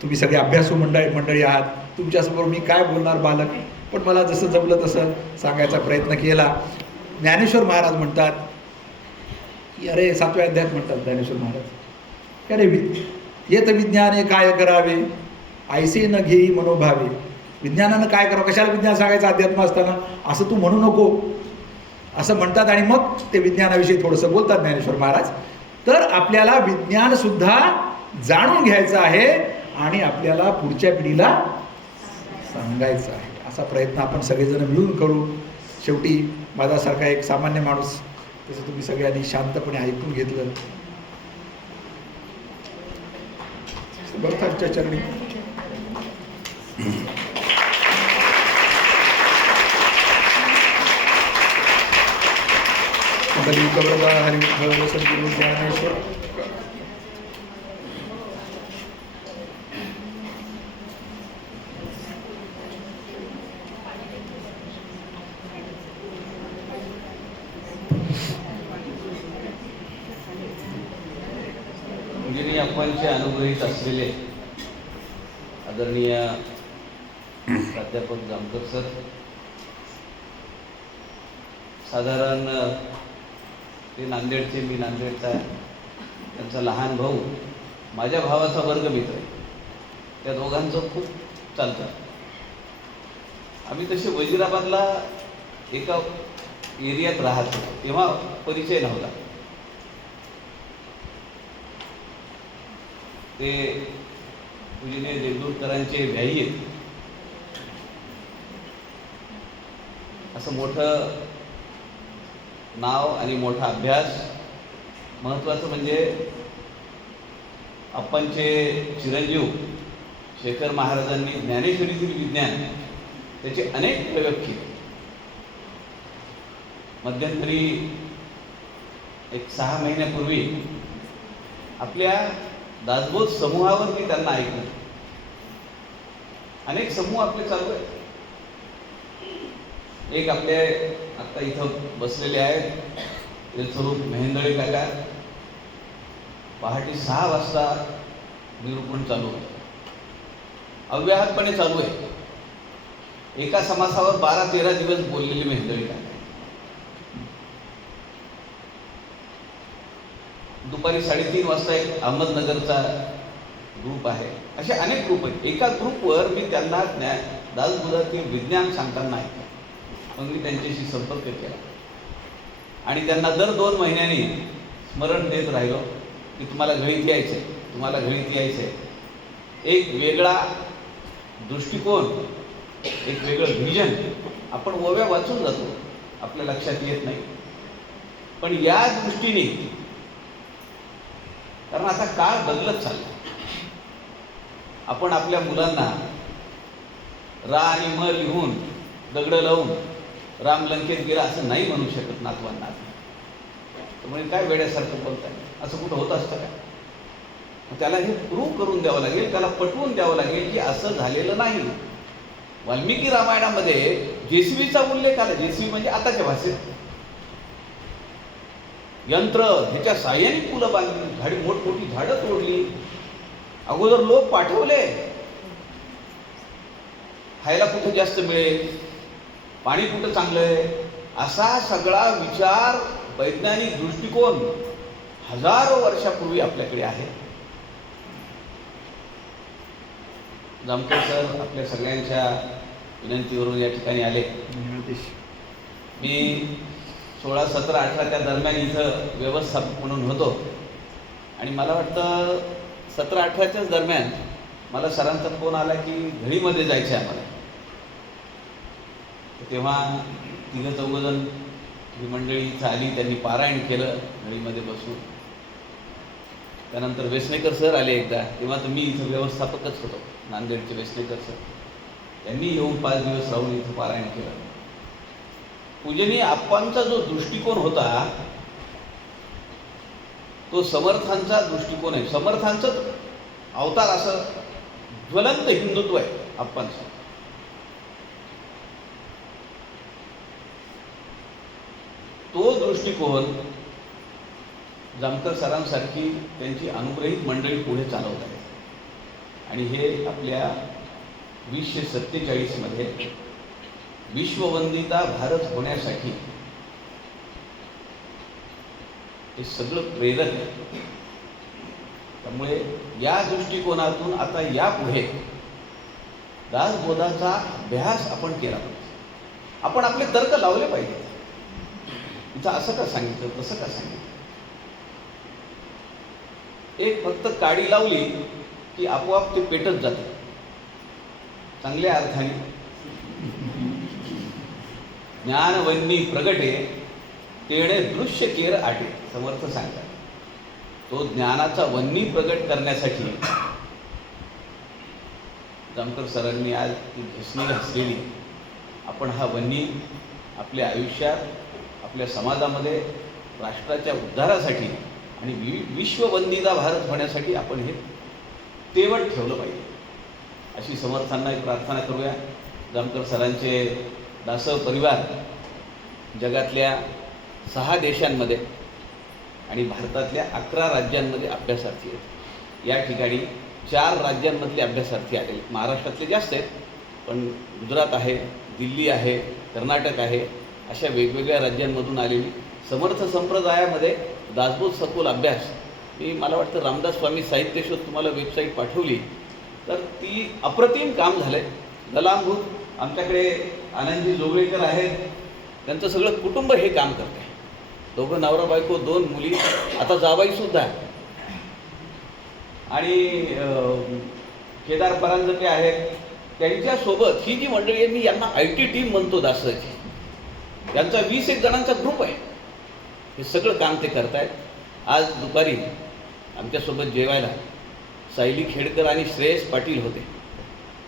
तुम्ही सगळे अभ्यासू मंडळी आहात, तुमच्यासमोर मी काय बोलणार बालक, पण मला जसं जमलं तसं सांगायचा प्रयत्न केला. ज्ञानेश्वर महाराज म्हणतात की अरे, 7व्या अध्यायात म्हणतात ज्ञानेश्वर महाराज की अरे येत विज्ञाने काय करावे, ऐसे न घेई मनोभावे. विज्ञानानं काय करावं, कशाला विज्ञान सांगायचं अध्यात्म असताना, असं तू म्हणू नको असं म्हणतात. आणि मग ते विज्ञानाविषयी थोडंसं बोलतात ज्ञानेश्वर महाराज. तर आपल्याला विज्ञानसुद्धा जाणून घ्यायचं आहे आणि आपल्याला पुढच्या पिढीला सांगायचं आहे. असा प्रयत्न आपण सगळेजण मिळून करू. शेवटी माझ्यासारखा एक सामान्य माणूस, तसं तुम्ही सगळ्यांनी शांतपणे ऐकून घेतलं. समर्थांच्या चरणी हरिविठ्ठल सद्गुरू ज्ञानेश्वर. इंजिनिअरिंग अप्पांचे अनुग्रहित असलेले आदरणीय प्राध्यापक जामकर सर, साधारण ते नांदेडचे, मी नांदेडचा आहे. त्यांचा लहान भाऊ माझ्या भावाचा वर्गमित्र आहे. त्या दोघांचं खूप चालतं. आम्ही तसे वजिराबादला एका एरियात राहत होतो, तेव्हा परिचय नव्हता. ते पूजनीय देगलूरकरांचे व्याही आहेत. असं मोठं नाव आणि मोठा अभ्यास. महत्त्वाचं म्हणजे आपणचे चिरंजीव शेखर महाराजांनी ज्ञानेश्वरीतील विज्ञान त्याचे अनेक प्रयोग केले. मध्यंतरी एक 6 महिन्यापूर्वी आपल्या दासबोध समूहावर मी त्यांना ऐकलं. अनेक समूह आपले चालू आहेत. एक आपले आता इथं बसलेले आहेत ते स्वरूप मेहेंदळे काका, पहाटे 6 वाजता निरूपण चालू होतं, अव्याहतपणे चालू आहे. एका समासावर 12-13 दिवस बोललेले मेहेंदळे काका. दुपारी 3:30 वाजता एक अहमदनगरचा ग्रुप आहे. असे अनेक ग्रुप आहेत. एका ग्रुपवर मी त्यांना दासबोधातील विज्ञान सांगताना ऐकलं. मग मी त्यांच्याशी संपर्क केला आणि त्यांना दर 2 महिन्यांनी स्मरण देत राहिलो की तुम्हाला घळीत यायचं आहे, तुम्हाला घळीत यायचं आहे. एक वेगळा दृष्टिकोन, एक वेगळं व्हिजन आपण ओव्या वाचून जातो, आपल्या लक्षात येत नाही. पण या दृष्टीने, कारण आता काळ बदलत चालला, आपण आपल्या मुलांना रा आणि म लिहून दगडं लावून राम लंकेत गेला असं नाही म्हणू शकत नातवांना. त्यामुळे काय वेड्यासारखं बोलताय, असं कुठं होत असतं काय? त्याला हे प्रूव्ह करून द्यावं लागेल, त्याला पटवून द्यावं लागेल की असं झालेलं नाही. वाल्मिकी रामायणामध्ये जेसीबीचा उल्लेख आला. जेसीबी म्हणजे आताच्या भाषेत यंत्र, ह्याच्या साह्याने पुलं बांधली, झाडी मोठमोठी झाडं तोडली, अगोदर लोक पाठवले खायला कुठं जास्त मिळेल, पाणी कुठं चांगलं आहे, असा सगळा विचार, वैज्ञानिक दृष्टिकोन 1000 वर्षापूर्वी आपल्याकडे आहे. जामकर सर आपल्या सगळ्यांच्या विनंतीवरून या ठिकाणी आले. मी 16, 17, 18 त्या दरम्यान इथं व्यवस्थापक म्हणून होतो आणि मला वाटतं 17, 18च्याच दरम्यान मला सरांचा फोन आला की घळीमध्ये जायचं आहे आम्हाला. तेव्हा 3-4 ही मंडळी इथं आली, त्यांनी पारायण केलं घळीमध्ये बसून. त्यानंतर वेसणेकर सर आले एकदा, तेव्हा तर मी इथं व्यवस्थापकच होतो, नांदेडचे वेसणेकर सर. त्यांनी येऊन 5 दिवस राहून इथं पारायण केलं. पूजनीय आप्पांचा जो दृष्टिकोन होता तो समर्थांचा दृष्टिकोन आहे. समर्थांचं अवतार असं ज्वलंत हिंदुत्व आहे आप्पांचं. तो दृष्टिकोन जामकर सरांसारखी त्यांची अनुग्रहित मंडळी पुढे चालवत आहे. आणि हे आपल्या 2047 मध्ये विश्ववंदिता भारत होण्यासाठी हे सगळं प्रेरक आहे. त्यामुळे या दृष्टिकोनातून आता यापुढे दासबोधाचा अभ्यास आपण केला पाहिजे. आपण आपले तर्क लावले पाहिजे. इथं असं का सांगितलं, तसं का सांगितलं. एक फक्त काडी लावली की आपोआप ते पेटत जाते चांगल्या अर्थाने. ज्ञानवन्नी प्रगटे तेणे दृश्य केर आटे, समर्थ सांगतात. तो ज्ञानाचा वन्नी प्रगट करण्यासाठी जामकर सरांनी आज ती घसणी घासलेली. आपण हा वन्नी आपल्या आयुष्यात, आपल्या समाजामध्ये, राष्ट्राच्या उद्धारासाठी आणि विश्ववंदिता भारत होण्यासाठी आपण हे तेवट ठेवलं पाहिजे. अशी समर्थांना एक प्रार्थना करूया. जामकर सरांचे दासव परिवार जगातल्या 6 देशांमध्ये आणि भारतातल्या 11 राज्यांमध्ये अभ्यासार्थी आहेत. या ठिकाणी 4 राज्यांमधले अभ्यासार्थी आलेले. महाराष्ट्रातले जास्त आहेत, पण गुजरात आहे, दिल्ली आहे, कर्नाटक आहे, अशा वेगवेगळ्या राज्यांमधून आलेली समर्थ संप्रदायामध्ये दासबोध सखोल अभ्यास. मला वाटतं रामदास स्वामी साहित्य शोध तुम्हाला वेबसाईट पाठवली तर ती अप्रतिम काम झालं आहे. गलांभूत आमच्याकडे आनंदजी जोगळेकर आहेत, त्यांचं सगळं कुटुंब हे काम करत आहे. दोघं नवरा बायको, 2 मुली, आता जावाईसुद्धा. आणि केदार परांजपे आहेत, त्यांच्यासोबत ही जी मंडळी आहे, मी यांना IT टीम म्हणतो दासची. यांचा 20-1 जणांचा ग्रुप आहे. हे सगळं काम ते करतायत. आज दुपारी आमच्यासोबत जेवायला सायली खेडकर आणि श्रेयस पाटील होते,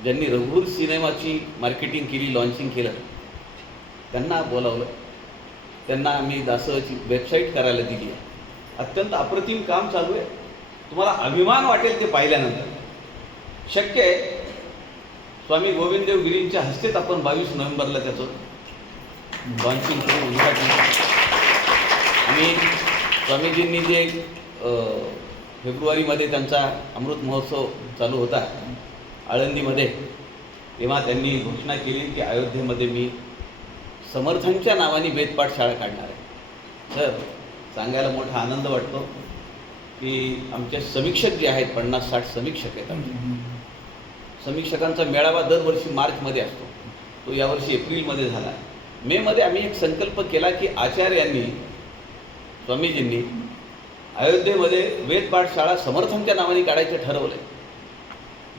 ज्यांनी रघुवीर सिनेमाची मार्केटिंग केली, लॉन्चिंग केलं. त्यांना बोलावलं. त्यांना आम्ही दासची वेबसाईट करायला दिली आहे. अत्यंत अप्रतिम काम चालू आहे. तुम्हाला अभिमान वाटेल ते पाहिल्यानंतर. शक्य आहे स्वामी गोविंददेव गिरींच्या हस्तेच आपण 22 नोव्हेंबरला त्याचं लॉन्चिंग करून उद्घाटन. आणि स्वामीजींनी जे फेब्रुवारीमध्ये त्यांचा अमृत महोत्सव चालू होता आळंदीमध्ये, तेव्हा त्यांनी घोषणा केली की अयोध्येमध्ये मी समर्थांच्या नावाने वेदपाठ शाळा काढणार आहे. तर सांगायला मोठा आनंद वाटतो की आमचे समीक्षक जे आहेत, 50-60 समीक्षक आहेत आमचे. समीक्षकांचा मेळावा दरवर्षी मार्चमध्ये असतो. तो यावर्षी एप्रिलमध्ये झाला. मेमध्ये आम्ही एक संकल्प केला की आचार्यांनी, स्वामीजींनी अयोध्येमध्ये वेदपाठ शाळा समर्थांच्या नावाने काढायचं ठरवलं.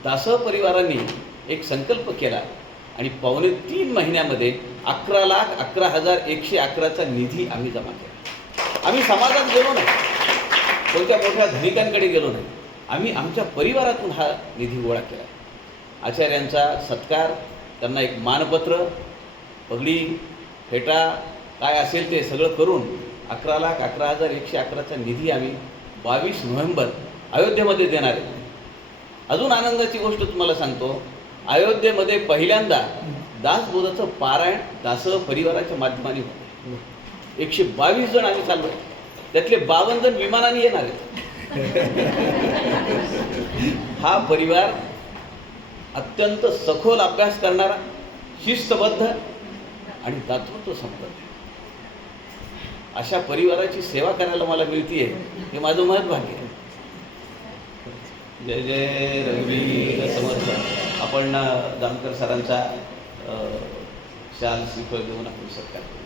दास परिवारांनी एक संकल्प केला आणि 3.25 महिन्यामध्ये 11,11,111चा निधी आम्ही जमा केला. आम्ही समाजात गेलो नाही, कोणत्या मोठ्या धनिकांकडे गेलो नाही. आम्ही आमच्या परिवारातून हा निधी गोळा केला. आचार्यांचा सत्कार, त्यांना एक मानपत्र, पगडी, फेटा काय असेल ते सगळं करून 11,11,111चा निधी आम्ही 22 नोव्हेंबर अयोध्येमध्ये देणार आहे. अजून आनंदाची गोष्ट तुम्हाला सांगतो, अयोध्येमध्ये पहिल्यांदा दासबोधाचं पारायण दास परिवाराच्या माध्यमाने होते. 122 जण आम्ही चाललो, त्यातले 52 जण विमानाने येणार आहेत. हा परिवार अत्यंत सखोल अभ्यास करणारा, शिस्तबद्ध आणि दातृत्व संपन्न, अशा परिवाराची सेवा करायला मला मिळते हे माझं महत्त्वाचं आहे. जय जय रघुवीर समर्थ. आपण जामकर सरांचा शाल श्रीफळ देऊन आपण सत्कार करू.